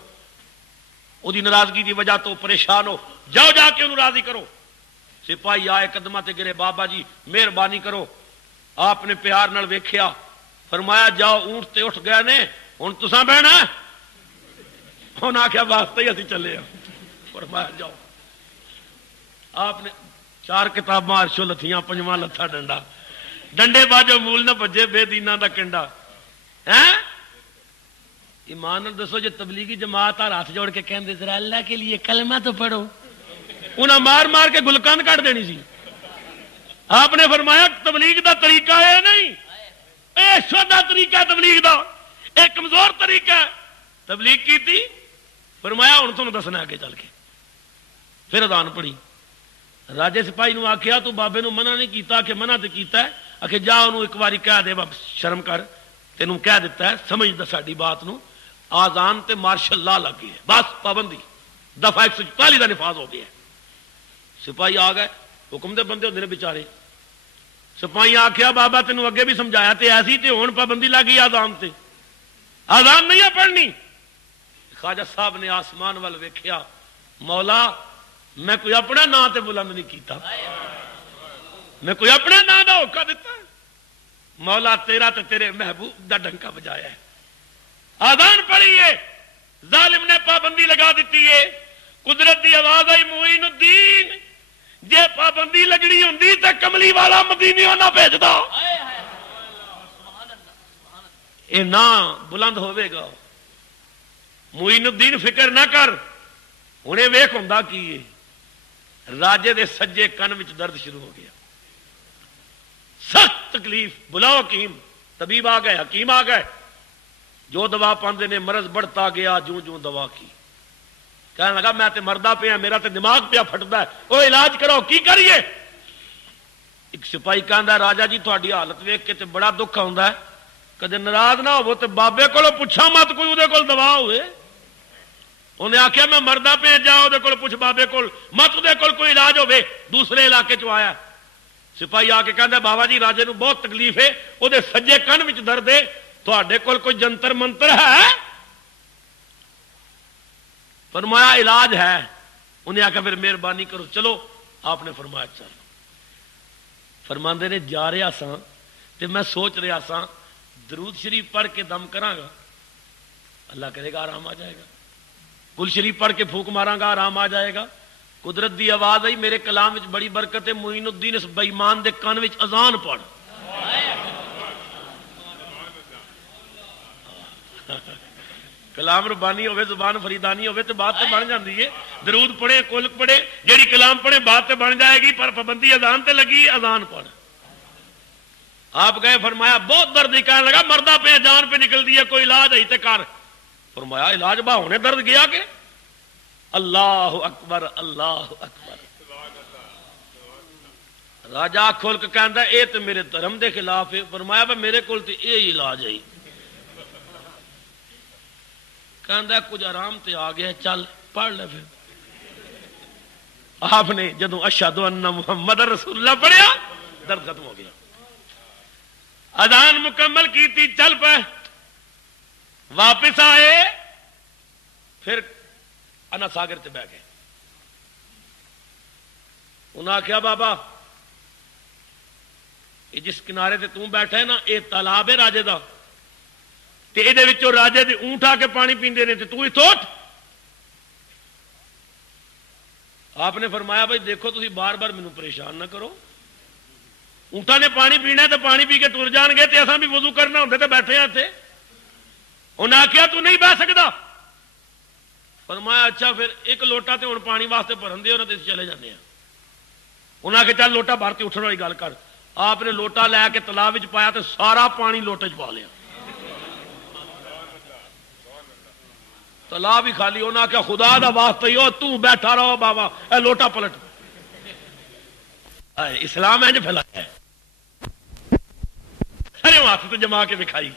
وہ ناراضگی کی وجہ تو پریشان ہو جاؤ جا کے انہوں راضی کرو. سپاہی آئے قدمہ تے گرے بابا جی مہربانی کرو. آپ نے پیار نال ویکھیا فرمایا جاؤ اونٹ تے اٹھ گئے نے ہن تساں بہنا. انہاں آخیا واسطے ہی اسی چلے ہاں. فرمایا جاؤ. آپ نے 4 کتاباں عرشو لتھیاں 5واں لتھا ڈنڈا. ڈنڈے باجو مول نہ بجے بے دینا دا کنڈا. ایمان دسو جو تبلیغی جماعت اور ہاتھ جوڑ کے کہندے ذرا اللہ کے لیے کلمہ تو پڑھو انہاں مار مار کے گلکند کٹ دینی سی. آپ نے فرمایا تبلیغ دا طریقہ ہے نہیں اے شودا طریقہ ہے تبلیغ دا. ایک کمزور طریقہ ہے. تبلیغ کی تھی فرمایا ہن تانوں دسنا اگے چل کے. پھر اذان پڑھی. راجے سپاہی نو آخیا تو بابے نو منع نہیں کیتا کہ منع تے کیتا ہے. آخے جا انہوں ایک باری کہہ دے شرم کر تینوں کہہ دیتا ہے سمجھ دا ساڈی بات نو. آزان تے مارشل لا لگ گئی ہے بس پابندی دفعہ 144 دا نفاذ ہو گیا. سپاہی آ گئے حکم دے بندے ہوندے نے بیچارے. سپاہی آخیا بابا تینوں اگے بھی سمجھایا تے ایسی تے ہن پابندی لگ گئی آزان تے. آزان نہیں ہے پڑھنی. خواجہ صاحب نے آسمان وال ویکھیا مولا میں کوئی اپنا نام تے بلند نہیں کیتا. میں کوئی اپنے نام دا ہوکا دیتا ہے. مولا تیرا تے تیرے محبوب دا ڈنکا بجایا ہے. آزان پڑھی ہے ظالم نے پابندی لگا دیتی ہے. قدرت دی آواز آئی معین الدین جے پابندی لگنی ہوندی تے کملی والا مدینیوں نہ بھیجدا. اے نام بلند ہوے گا. معین الدین فکر نہ کر. ہنے ویکھ ہوندا کی ہے راجے دے سجے کن وچ درد شروع ہو گیا. سخت تکلیف. بلاؤ حکیم. طبیب آ گئے حکیم آ گئے. جو دوا پاندے نے مرض بڑھتا گیا جوں جوں دوا کی. کہنے لگا میں تے مردہ پیا میرا تے دماغ پیا پھٹدا ہے او علاج کرو کی کریے. ایک سپاہی کہندا راجا جی تہاڈی حالت ویکھ کے تے بڑا دکھ آوندا ہے. کدے ناراض نہ ہوو تے بابے کولوں پوچھا مت کوئی اودے کول دوا ہوئے. انہیں آخیا میں مردہ پہ جا وہ پوچھ بابے کول مت وہ کوئی علاج ہوے دوسرے علاقے چ آیا. سپاہی آ کے کہتا بابا جی راجے نو بہت تکلیف ہے وہ سجے کن وچ درد ہے تھوڑے کول کوئی جنتر منتر ہے. فرمایا علاج ہے. انہیں آخیا پھر مہربانی کرو چلو. آپ نے فرمایا چلو. فرماندے نے جا رہا سا تے میں سوچ رہا سا درود شریف پڑھ کے دم کراں گا اللہ کرے گا آرام آ جائے گا. کل شریف پڑھ کے پھونک ماراں گا آرام آ جائے گا. قدرت دی آواز آئی میرے کلام وچ بڑی برکت ہے. معین الدین اس بے ایمان دے کان وچ اذان پڑھ. کلام ربانی ہوئے زبان فریدانی ہوئے تو بات تو بن جاتی ہے. درود پڑھے کل پڑھے جیڑی کلام پڑھے بات تو بن جائے گی. پر پابندی اذان تے لگی اذان پڑھ. آپ گئے فرمایا بہت درد کہنے لگا مردہ پہ جان پہ نکل دی ہے کوئی علاج ہے تے کر. فرمایا علاج با ہونے درد گیا کہ اللہ اکبر اللہ اکبر. راجا کھول کے کہندا اے تے میرے دھرم دے خلاف ہے. فرمایا بھائی میرے کول تے یہ علاج ہے. کہندا کچھ آرام تے آ گیا چل پڑھ لے. پھر آپ نے جدوں اشہد ان محمد رسول اللہ پڑھیا درد ختم ہو گیا. اذان مکمل کی تھی چل پہ واپس آئے. پھر انا ساگر تے بہ گئے. انہاں آخیا بابا یہ جس کنارے تے توں بیٹھا ہے نا یہ تالاب ہے راجے دا تے اے وچوں راجے دے اونٹ آ کے پانی پیندے نے تے تو اتھوں اٹھ. آپ نے فرمایا بھائی دیکھو تسی بار بار مینوں پریشان نہ کرو. اونٹاں نے پانی پینا ہے تے پانی پی کے ٹر جان گے تے اساں بھی وضو کرنا ہوندے تے بیٹھے ہیں تے. انہاں آخیا تو نہیں بہ سکدا. فرمایا اچھا پھر ایک لوٹا تے ہن پانی واسطے بھرن دیو نا تے چلے جاندے ہیں. انہاں آخیا چل لوٹا بھر کے اٹھن والی گل کر. آپ نے لوٹا لے کے تالاب وچ پایا تے سارا پانی لوٹے چ پا لیا. تالاب ہی خالی. انہاں آخیا خدا دا واسطہ ہی تو بیٹھا رہو بابا اے لوٹا پلٹ. اسلام انج پھیلایا ہے. ارے ہاتھ تو جما کے دکھائی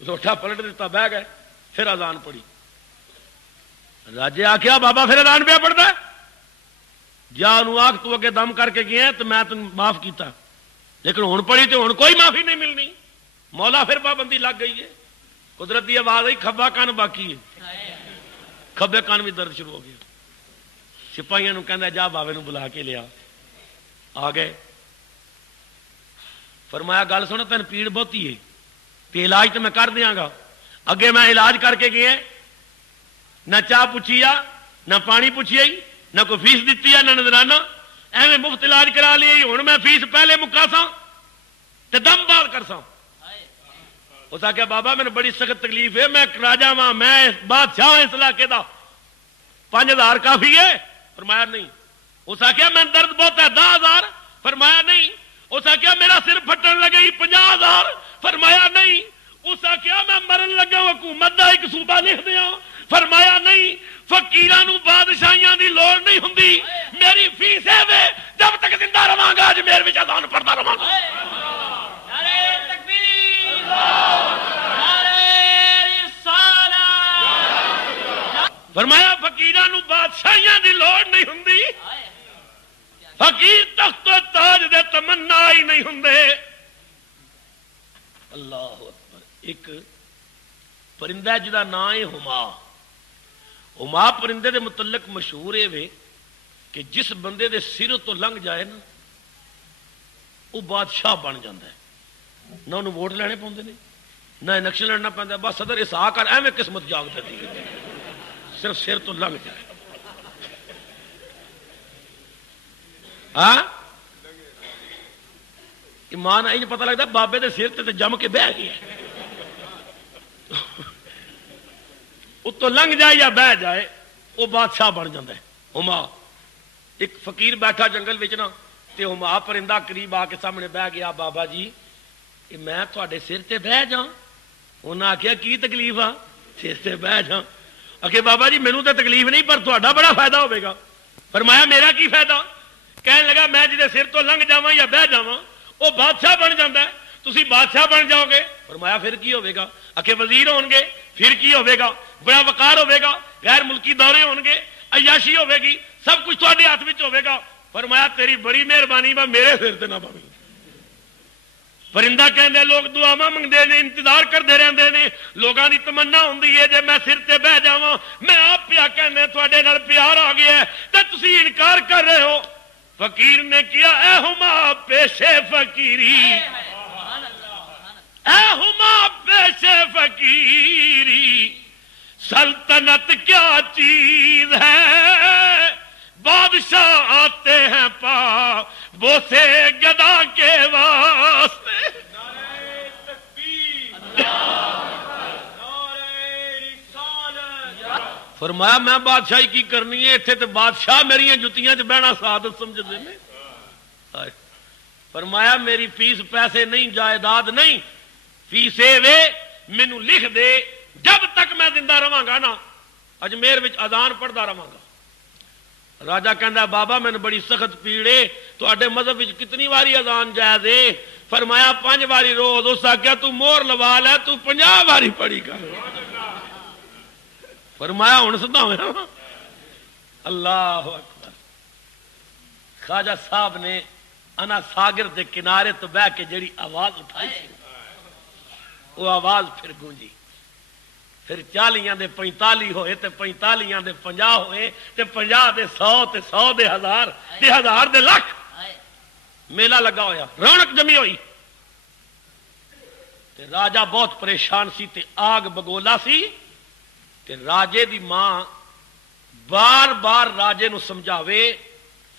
لوٹا پلٹ دیتا بہ گئے. پھر اذان پڑھی. راجے آخیا بابا پھر اذان پہ پڑھتا ہے جا آخ تو اگے دم کر کے گیا تو میں تم معاف کیتا لیکن ہوں پڑھی تو ہوں کوئی معافی نہیں ملنی. مولا پھر پابندی لگ گئی ہے. قدرت کی آواز آئی کھبا کان باقی ہے. کھبے کان بھی درد شروع ہو گیا. سپاہیاں نو کہندا جا بابے نو بلا کے لیا. آ گئے. فرمایا گل سن تین پیڑ بہتی ہے تے علاج تو میں کر دیاں گا. اگے میں علاج کر کے گیا نہ چاہ پوچھی نہ پانی پوچھی نہ کوئی فیس دیتی ہے نہ نظرانہ. ایویں مفت علاج کرا لی. ہوں میں فیس پہلے مکا سا تے دم بعد کر سا. اس آخیا بابا میرے بڑی سخت تکلیف ہے میں راجا ہاں میں بادشاہ اس علاقے دا 5000 کافی ہے. فرمایا نہیں. اس آخیا میں درد بہت ہے 10000. فرمایا نہیں. اس آخیا میرا سر پھٹن لگے 50000. فرمایا نہیں. اس آخیا میں مرن لگا حکومت دا ایک صوبہ لکھ دیا. فرمایا نہیں. فقیراں نوں بادشاہیاں دی لوڑ نہیں ہوندی. میری فیس ہے وے جب تک زندہ رہاں گا اج میرے وچ اذان پڑھدا رہاں گا. نعرہ تکبیر نعرہ رسالت. فرمایا فقیراں نوں بادشاہیاں دی لوڑ نہیں ہوندی. فقیر تخت و تاج دے تمنا ہی نہیں ہوندے. اللہ اکبر. ایک پرندہ جدا نام ہے ہما. ہما پرندے دے متعلق مشہور ہے کہ جس بندے دے سر تو لنگ جائے نا وہ بادشاہ بن جاتا ہے. نہ انہوں ووٹ لینے پاؤندے نے نہ الیکشن لڑنا پہنتا. بس صدر اس آ کر ایویں قسمت جاگ دیتی ہے صرف سر تو لنگ جائے. ہاں ایمان آئی پتہ لگتا بابے دے سر تے جم کے بہ گیا. اتو لنگ جائے یا بہ جائے وہ بادشاہ بن جاتا ہے. ہما ایک فقیر بیٹھا جنگل وچ نا تے ہما پرندہ قریب آ کے سامنے بہ گیا. بابا جی میں تھوڑے سر تے بہ جا. انہیں آخیا کی تکلیف آ سر تے بہ جا. آخے بابا جی مینوں تے تکلیف نہیں پر تھوڑا بڑا فائدہ ہوئے گا. فرمایا میرا کی فائدہ. کہنے لگا میں جی سر تو لنگ جاواں یا بہ جاواں وہ بادشاہ بن جاتا ہے تسی بادشاہ بن جاؤ گے. فرمایا پھر کی ہوئے گا. آخے وزیر ہون گے پھر کی ہوئے گا. بڑا وقار ہوئے گا. غیر ملکی دورے ہون گے عیاشی ہوئے گی سب کچھ تھوڑے ہاتھ میں ہوئے گا. فرمایا تیری بڑی مہربانی میں میرے سر تے نہ پوی. پرندہ کہندے لوگ دعاواں منگدے نے انتظار کرتے رہندے نے. لوگاں دی تمنا ہوندی ہے جے میں سر تے بہ جاواں میں آپ پیا کہنے تھوڑے نال پیار آ گیا ہے تے تسی انکار کر رہے ہو. فقیر نے کیا اے ہما پیشے فقیری اے ہما پیشے فقیری سلطنت کیا چیز ہے. بادشاہ آتے ہیں پا بوسے گدا کے واسطے. نعرہ تکبیر نعرہ فرمایا میں بادشاہی کی کرنی ہے، اتنے تو بادشاہ میری جتیاں چ بہنا سعادت سمجھتے ہیں۔ فرمایا میری فیس پیسے نہیں، جائیداد نہیں، فیس وے مینو لکھ دے، جب تک میں زندہ رہا گا نا اجمیر اذان پڑھتا رہا گا۔ راجا کہندا بابا میں نے بڑی سخت پیڑے، تو مذہب کتنی واری اذان جائز ہے؟ فرمایا 5 واری روز۔ اس آخیا تو مور لوا لے، تو 50 واری پڑھی کر۔ فرمایا ہوں سدا ہوا۔ اللہ اکبر۔ خواجہ صاحب نے انا ساگر دے کنارے تو بہ کے جڑی آواز اٹھائی سی، وہ آواز پھر گونجی۔ پھر 40 دے 45 ہوئے، تے 45 دے 50 ہوئے، تے 50 دے 100، تے 100 دے 1000، تے 1000 دے لکھ۔ میلہ لگا ہویا، رونق جمی ہوئی۔ تے راجا بہت پریشان سی، تے آگ بگولا سی، تے راجے دی ماں بار بار راجے نو سمجھاوے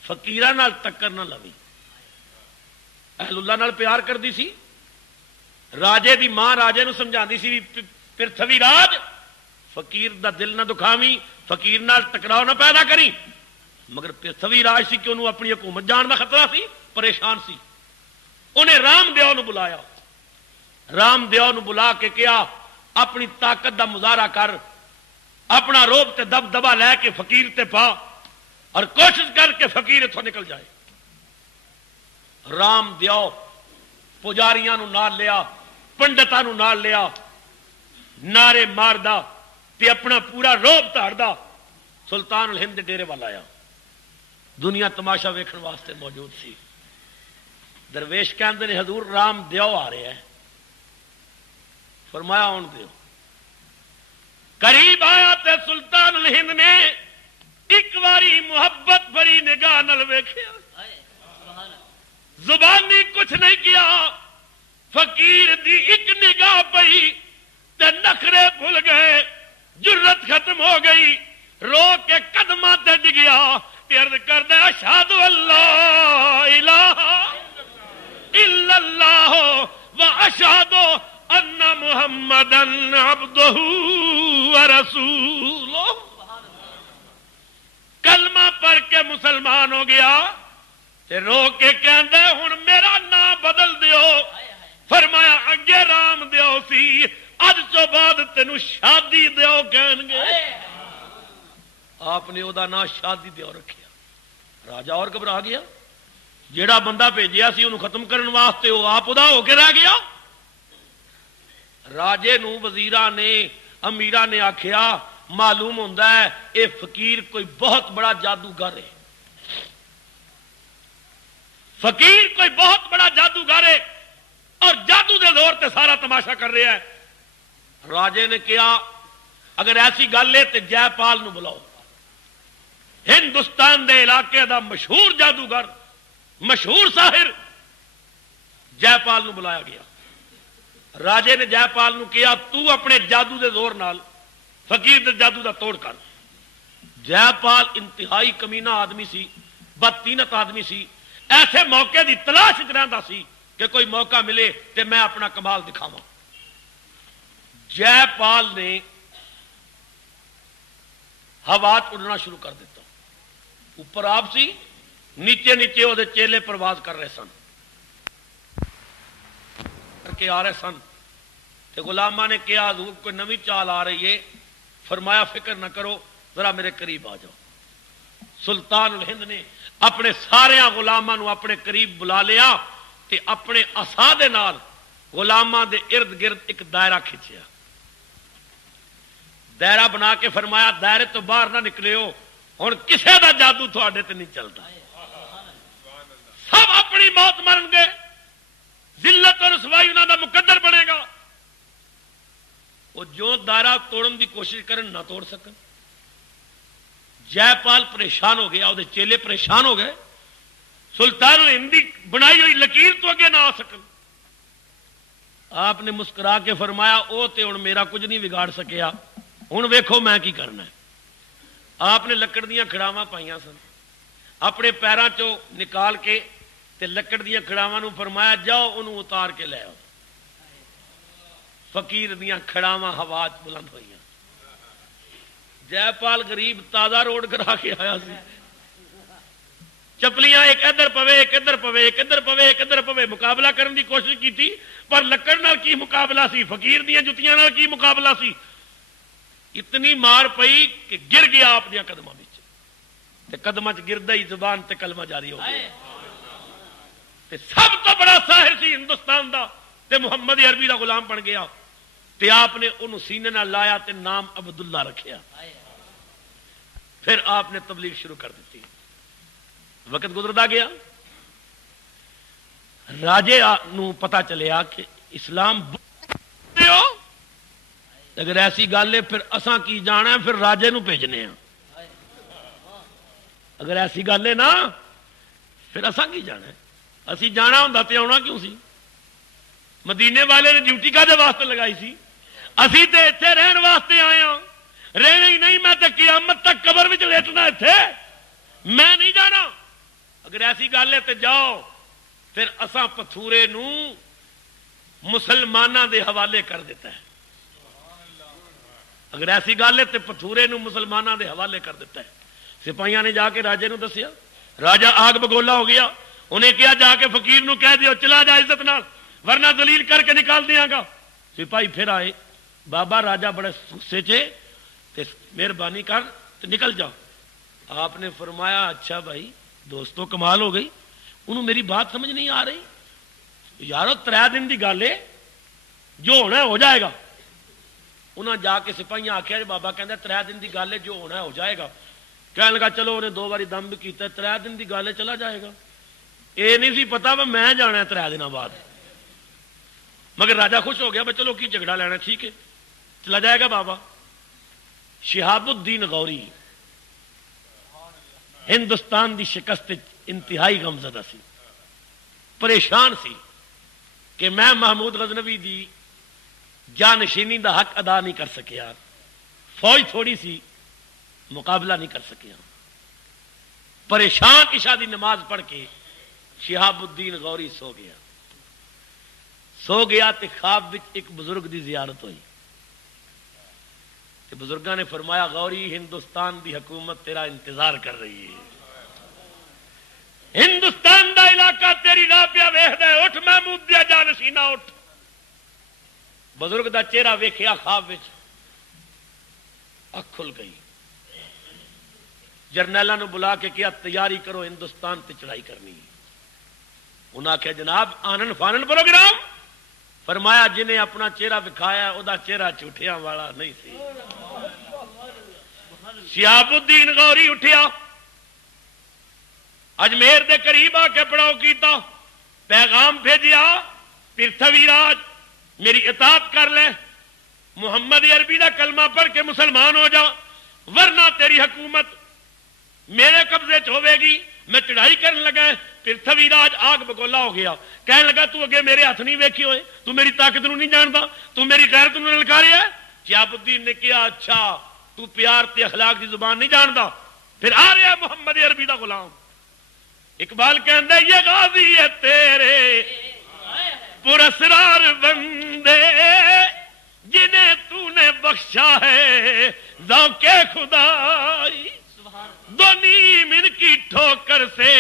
فقیراں نال ٹکر نہ لوی۔ اہل اللہ نال پیار کردی سی۔ راجے دی ماں راجے نو سمجھاندی سی پرتھوی راج فقیر دا دل نہ دکھاویں، فقیر نال ٹکراؤ نہ پیدا کری۔ مگر پرتھوی راج سی کہ انہوں اپنی حکومت جان دا خطرہ سی، پریشان سی۔ انہیں رام دیو نو بلایا، رام دیو نو بلا کے کیا اپنی طاقت دا مظاہرہ کر، اپنا روب تے دب دبا لے کے فقیر تے پا، اور کوشش کر کے فقیر اتوں نکل جائے۔ رام دیو پجاریاں نو نال لیا، پنڈتاں نو نال لیا، نعرے ماردا تے اپنا پورا روب تاڑدا سلطان الہند ڈیرے والا آیا۔ دنیا تماشا ویکھن واسطے موجود سی۔ درویش کہندے نے حضور رام دیو آ رہے ہیں۔ فرمایا آن دیو۔ قریب آیا تے سلطان الہند نے ایک باری محبت بھری نگاہ نال ویکھیا، زبانی کچھ نہیں کیا، فقیر دی ایک نگاہ پئی تے نخرے بھول گئے، جرت ختم ہو گئی، رو کے قدماں تے ڈگیا، عرض کردے اشہد اللہ الہ الا اللہ و اشہد ان محمدن عبدہ ورسولہ۔ کلمہ پڑھ کے مسلمان ہو گیا، تے رو کے کہندے ہن میرا نام بدل دیو۔ فرمایا اگے رام دیو سی، اج تو بعد تینوں شادی دیو کہن گے۔ آپ نے وہ نام شادی دیو رکھیا۔ راجا اور گھبرا گیا، جیڑا بندہ بھیجیا سی انہوں ختم کرن واسطے وہ آپ ادا ہو کے رہ گیا۔ راجے نو وزیراں نے امیراں نے آکھیا معلوم ہوندا ہے اے فقیر کوئی بہت بڑا جادوگر ہے، فقیر کوئی بہت بڑا جادوگر ہے اور جادو دے زور تے سارا تماشا کر رہا ہے۔ راجے نے کہا اگر ایسی گل ہے تو جے پال نو بلاؤ، ہندوستان دے علاقے دا مشہور جادوگر، مشہور ساحر، جے پال نو بلایا گیا۔ راجے نے جے پال نو کہا تو اپنے جادو دے زور نال فقیر دے جادو دا توڑ کر۔ جے پال انتہائی کمینہ آدمی سی، بدتینت آدمی سی، ایسے موقع دی تلاش رہندا سی کہ کوئی موقع ملے تے میں اپنا کمال دکھاواں۔ جے پال نے ہوا اڑنا شروع کر دیتا، اوپر آپ سی، نیچے نیچے وہ چیلے پرواز کر رہے سن، کے آ رہے سن۔ تے غلامہ نے کہا حضور کوئی نوی چال آ رہی ہے۔ فرمایا فکر نہ کرو، ذرا میرے قریب آ جاؤ۔ سلطان الہند نے اپنے سارے غلاماں نو اپنے قریب بلا لیا تے اپنے عصا دے نال غلاماں دے ارد گرد ایک دائرہ کھچیا، دائرہ بنا کے فرمایا دائرے تو باہر نہ نکلے ہو، ہن کسے دا جادو تھوڑے تے نہیں چلتا، سب اپنی موت مرن گے، ذلت اور رسوائی انہاں دا مقدر بنے گا۔ وہ جو دائرہ توڑن دی کوشش کرن نہ توڑ سکن۔ جے پال پریشان ہو گیا، وہ چیلے پریشان ہو گئے، سلطان الہند دی بنائی ہوئی لکیر تو اگے نہ آ سکن۔ آپ نے مسکرا کے فرمایا او تے ہن میرا کچھ نہیں بگاڑ سکیا، ہن ویکھو میں کی کرنا ہے۔ آپ نے لکڑ دیاں کھڑاواں پائیاں سن، اپنے پیراں چوں نکال کے تے لکڑ دیاں کھڑاواں نو فرمایا جاؤ انہوں اتار کے لے آؤ۔ فقیر دیاں کھڑاواں ہوا بلند ہوئیاں، جے پال غریب تازہ روڈ کرا کے آیا سی، چپلیاں ایک ادھر پوے ایک ادھر پوے ایک ادھر پوے ایک ادھر پوے، مقابلہ کرنے کی کوشش کی تھی، پر لکڑ نال کی مقابلہ سی، فقیر دیاں جتیاں نال کی مقابلہ سی، اتنی مار پئی کہ گر گیا آپ دیاں قدماں وچ، تے قدماں چ گردا ہی زبان تے کلمہ جاری ہو گیا۔ تے سب تو بڑا ساحر سی ہندوستان دا تے محمد عربی دا غلام بن گیا، تے آپ نے انہوں سینے نال لایا تے نام عبداللہ رکھیا، پھر آپ نے تبلیغ شروع کر دیتی۔ وقت گزرتا گیا، راجے نو پتا چلیا کہ اسلام اگر ایسی گل ہے پھر اساں کی جانا ہے، پھر راجے نو بھیجنے ہیں، اگر ایسی گل ہے نا پھر اساں کی جانا ہے، اسی جانا ہوں تے آنا کیوں سی؟ مدینے والے نے ڈیوٹی کادے واسطے لگائی سی؟ اسی تے اتنے رہن واسطے آئے ہاں، رہنا ہی نہیں، میں تے قیامت تک قبر وچ لیٹنا اتنے، میں نہیں جانا۔ اگر ایسی گل ہے تو جاؤ، پھر اساں پتھورے نو مسلمانوں دے حوالے کر دیتا ہے، اگر ایسی گل ہے تو پتھورے نو مسلمانوں دے حوالے کر دیتا ہے۔ سپاہیاں نے جا کے راجے نو دسیا، راجا آگ بگولا ہو گیا، انہیں کیا جا کے فقیر نو کہہ دیو چلا جا عزت نال ورنہ دلیل کر کے نکال دیاں گا۔ سپاہی پھر آئے، بابا راجا بڑے غصے چے تے مہربانی کر تے نکل جا۔ آپ نے فرمایا اچھا بھائی دوستو کمال ہو گئی، انہوں میری بات سمجھ نہیں آ رہی، یارو 3 دن دی گل ہے، جو ہونا ہے ہو جائے گا۔ انہاں جا کے سپاہیاں آخیا بابا کہندا 3 دن دی گل ہے، جو ہونا ہے ہو جائے گا۔ کہنے لگا چلو انہیں 2 باری دم بھی کیتا ہے، 3 دن دی گل ہے چلا جائے گا۔ یہ نہیں سی پتا میں جانا ہے 3 دنوں بعد، مگر راجا خوش ہو گیا بھائی چلو کی جھگڑا لینا، ٹھیک ہے چلا جائے گا بابا۔ شہاب الدین غوری ہندوستان دی شکست انتہائی غمزدہ سی، پریشان سی کہ میں محمود غزنوی دی جانشینی دا حق ادا نہیں کر سکیا، فوج تھوڑی سی مقابلہ نہیں کر سکیا۔ پریشان عشاء دی نماز پڑھ کے شہاب الدین غوری سو گیا تے خواب وچ ایک بزرگ دی زیارت ہوئی تے بزرگاں نے فرمایا غوری ہندوستان دی حکومت تیرا انتظار کر رہی ہے، ہندوستان دا علاقہ تیری راہ پیا ویکھدا ہے، اٹھ محمود دیا جانشینا اٹھ۔ بزرگ دا چہرہ ویکھیا خواب وچ، اکھ کھل گئی، جرنیلاں نو بلا کے کیا تیاری کرو ہندوستان تے چڑھائی کرنی۔ انہاں آخیا جناب آنن فانن پروگرام، فرمایا جنہیں اپنا چہرہ دکھایا او دا چہرہ جھوٹیاں والا نہیں سی۔ شہاب الدین غوری اٹھیا، اجمیر دے قریب آ کے پڑاؤ کیتا، پیغام بھیجیا پرتھوی راج میری اطاعت کر لے، محمد عربی دا کلمہ پڑھ کے مسلمان ہو جا، ورنہ تیری حکومت میرے قبضے چ ہوے گی، میں چڑھائی کرنے لگا۔ پرتھوی راج آگ بگولا ہو گیا، کہنے لگا تو اگے میرے ہاتھ نہیں ویکھی ہوئے، تو میری طاقت نو نہیں جانتا، تو میری غیرت نو للکاریا ہے۔ شہاب الدین نے کیا اچھا تو پیار تے اخلاق دی زبان نہیں جانتا، پھر آ رہا محمد عربی دا غلام۔ اقبال کہندا یہ غازی ہے تیرے پراسرار بندے، جنہیں تو نے بخشا ہے ذوق خدائی، دو نیم ان کی ٹھوکر سے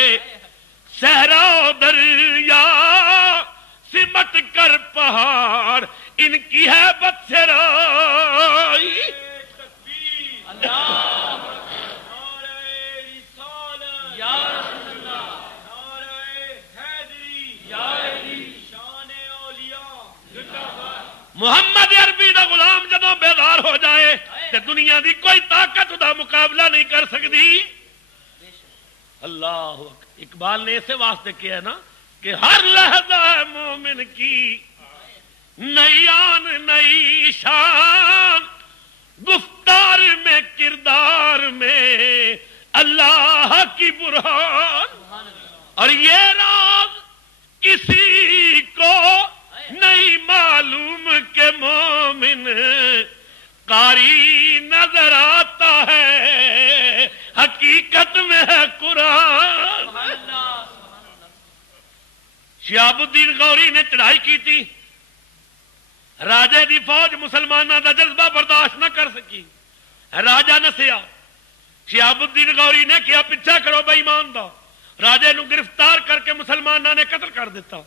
صحرا دریا، سمٹ کر پہاڑ ان کی ہے بتسرائی۔ محمد عربی دا غلام جدوں بیدار ہو جائے تے دنیا دی کوئی طاقت دا مقابلہ نہیں کر سکتی۔ اللہ اقبال نے اسے واسطے کیا ہے نا کہ ہر لحظہ ہے مومن کی نئی آن نئی شان، گفتار میں کردار میں اللہ کی برہان، اور یہ راز کسی کو نہیں معلوم کہ مومن قاری نظر آتا ہے، حقیقت میں ہے قرآن۔ شہاب الدین غوری نے چڑھائی کی تھی، راجے دی فوج مسلمانوں دا جذبہ برداشت نہ کر سکی، راجا نسیا، شہاب الدین غوری نے کیا پیچھا کرو بے ایمان دا، راجے نو گرفتار کر کے مسلمانوں نے قتل کر دیتا۔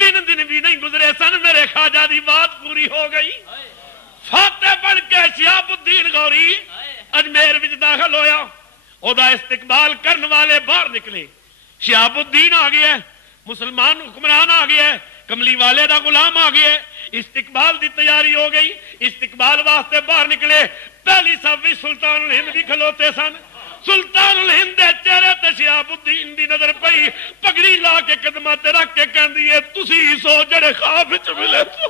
3 دن بھی نہیں گزرے سن میرے خواجہ دی بات پوری ہو گئی، فاتح بن کے شہاب الدین غوری اجمیر وچ داخل ہویا، او دا استقبال کرن والے باہر نکلے، شہاب الدین آ گیا، مسلمان حکمران آ گیا، کملی والے دا غلام آ گیا، استقبال دی تیاری ہو گئی، استقبال واسطے باہر نکلے، پہلی صف وچ سلطان الہند بھی کھلوتے سن، سلطان الہند دے چہرے تے شہاب الدین دی نظر پئی، پگڑی لا کے قدماں تے رکھ کے کہندی ہے تسی سو جڑے خواب وچ ملے سو،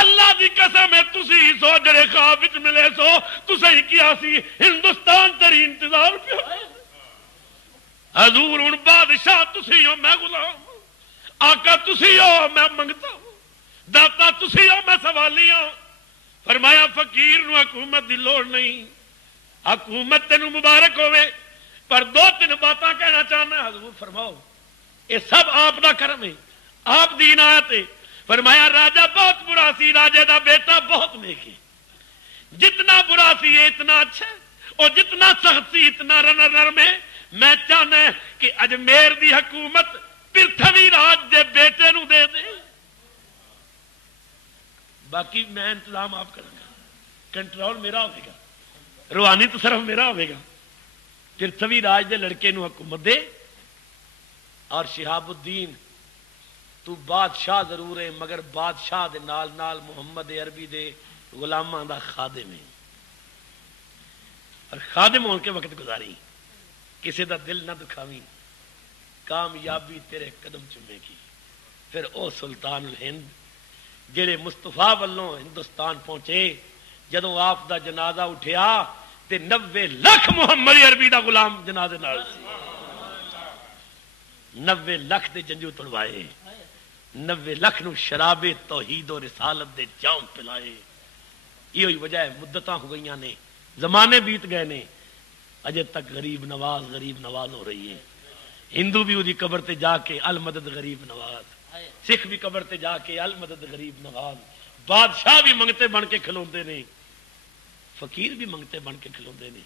اللہ دی قسم ہے تسی سو جڑے خواب وچ ملے سو، تسی کیا سی ہندوستان تیری انتظار پہ حضور ہن بادشاہ تسی ہو میں غلام، آقا تسی ہو میں منگتا ہوں، داتا تسی ہو میں سوالی ہوں۔ فرمایا فقیر نو حکومت دی لوڑ نہیں، حکومت تینوں مبارک ہوئے، پر 2-3 باتاں کہنا چاہنا۔ حضور فرماؤ یہ سب آپ دا کرم ہے، آپ دی عنایت ہے۔ فرمایا راجہ بہت برا سی، راجے دا بیٹا بہت نیک ہے، جتنا برا سی اتنا اچھا اور جتنا سخت سی اتنا نرم ہے، میں چاہنا ہے کہ اجمیر دی حکومت پرتھوی راج دے بیٹے نو دے دے، باقی میں انتظام آپ کروں گا، کنٹرول میرا ہوئے گا، روحانی تصرف میرا ہوئے گا، پرتھوی راج دے لڑکے نو حکومت دے، اور شہاب الدین تو بادشاہ ضرور ہے مگر بادشاہ دے نال نال محمد عربی دے غلاماں دا خادم ہے، اور خادم ہون کے وقت گزاری، کسی دا دل نہ دکھاویں، کامیابی تیرے قدم چومے گی۔ پھر او سلطان الہند جڑے مصطفیٰ والوں ہندوستان پہنچے، جدوں آپ دا جنازہ اٹھیا تے 90 لاکھ محمد عربی دا غلام جنازے نال سی، 90 لاکھ دے جنجو تڑوائے، 90 لاکھ نو شراب توحید و رسالت دے جام پلائے۔ یہ وجہ ہے مدتاں ہو گئیاں نے، زمانے بیت گئے نے، اجے تک غریب نواز ہو رہی ہے۔ ہندو بھی وہی قبر تے جا کے المدد غریب نواز، سکھ بھی قبر تے جا کے المدد غریب نواز، بادشاہ بھی منگتے بن کے کھلوندے نے، فقیر بھی منگتے بن کے کھلوندے نے۔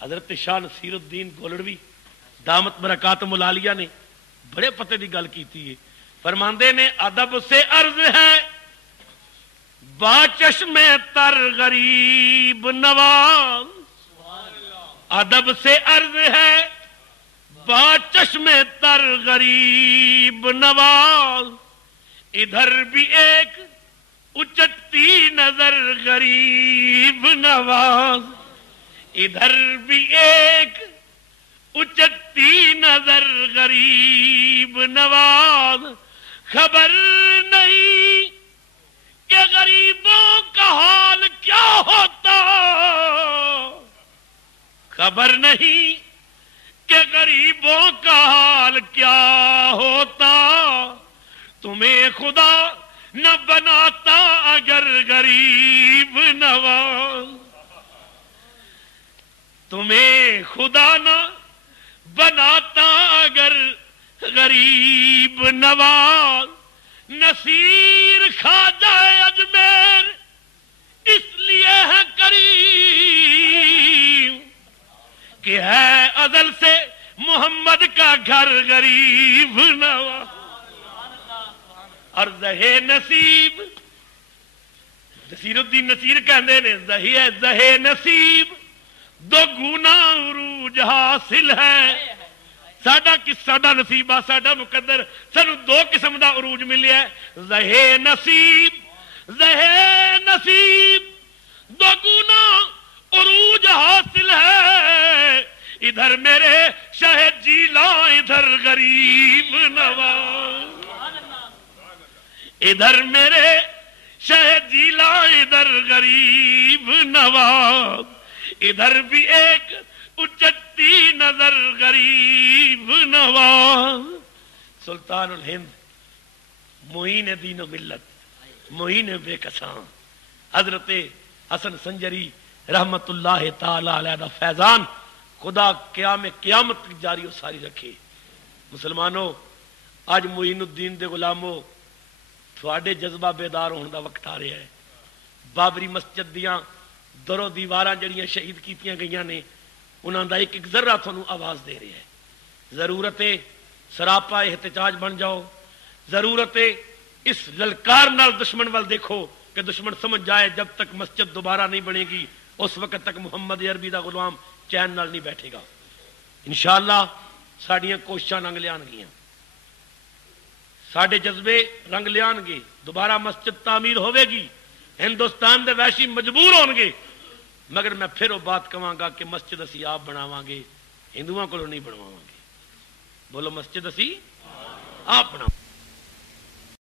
حضرت شاہ نصیر الدین گولڑوی دامت برکاتہم العالیہ نے بڑے پتے دی گل کیتی ہے، فرماندے نے ادب سے عرض ہے با چشم تر غریب نواز، ادب سے عرض ہے با چشم تر غریب نواز، ادھر بھی ایک اچٹتی نظر غریب نواز، ادھر بھی ایک اچٹتی نظر غریب نواز، خبر نہیں کہ غریبوں کا حال کیا ہوتا، خبر نہیں کہ غریبوں کا حال کیا ہوتا، تمہیں خدا نہ بناتا اگر غریب نواز، تمہیں خدا نہ بناتا اگر غریب نواز، نصیر خواجہ اجمیر اس لیے ہے کریم کہ ہے ازل سے محمد کا گھر غریب نواز، اور زہے نصیب نصیر الدین نصیر کہندے نے زہے نصیب دو گنا عروج حاصل ہے، ساڈا نصیبہ ساڈا مقدر سانو 2 قسم دا عروج ملیا ہے، زہے نصیب دو گنا عروج حاصل ہے، ادھر میرے شاہ جیلا ادھر غریب نواز، ادھر میرے شاہ جیلا ادھر غریب نواز، ادھر بھی ایک اچٹتی نظر غریب نواز۔ سلطان الہند معین دین و ملت، معین بے کساں، حضرت حسن سنجری رحمت اللہ تعالی علیہ دا فیضان خدا قیامت جاری و ساری رکھے۔ مسلمانوں اج معین الدین دے غلاموں تھوڑے جذبہ بیدار ہونے دا وقت آ رہا ہے، بابری مسجد دیاں درو دیواراں جڑیاں شہید کیتیاں گئیاں نے انہاں دا ایک ایک ذرہ تھانوں آواز دے رہا ہے۔ ضرورت ہے سراپا احتجاج بن جاؤ، ضرورت ہے اس للکار نال دشمن وال دیکھو کہ دشمن سمجھ جائے جب تک مسجد دوبارہ نہیں بنے گی اس وقت تک محمد عربی دا غلام چین نال نہیں بیٹھے گا۔ انشاءاللہ ساڈیاں کوششاں رنگ لیان گیاں، ساڈے جذبے رنگ لیان گے، دوبارہ مسجد تعمیر ہوے گی، ہندوستان دے ویشی مجبور ہون گے، مگر میں پھر وہ بات کہاں گا کہ مسجد اسی آپ بناواں گے، ہندوؤں کو نہیں بنواواں گے۔ بولو مسجد اسی آپ بناواں گے۔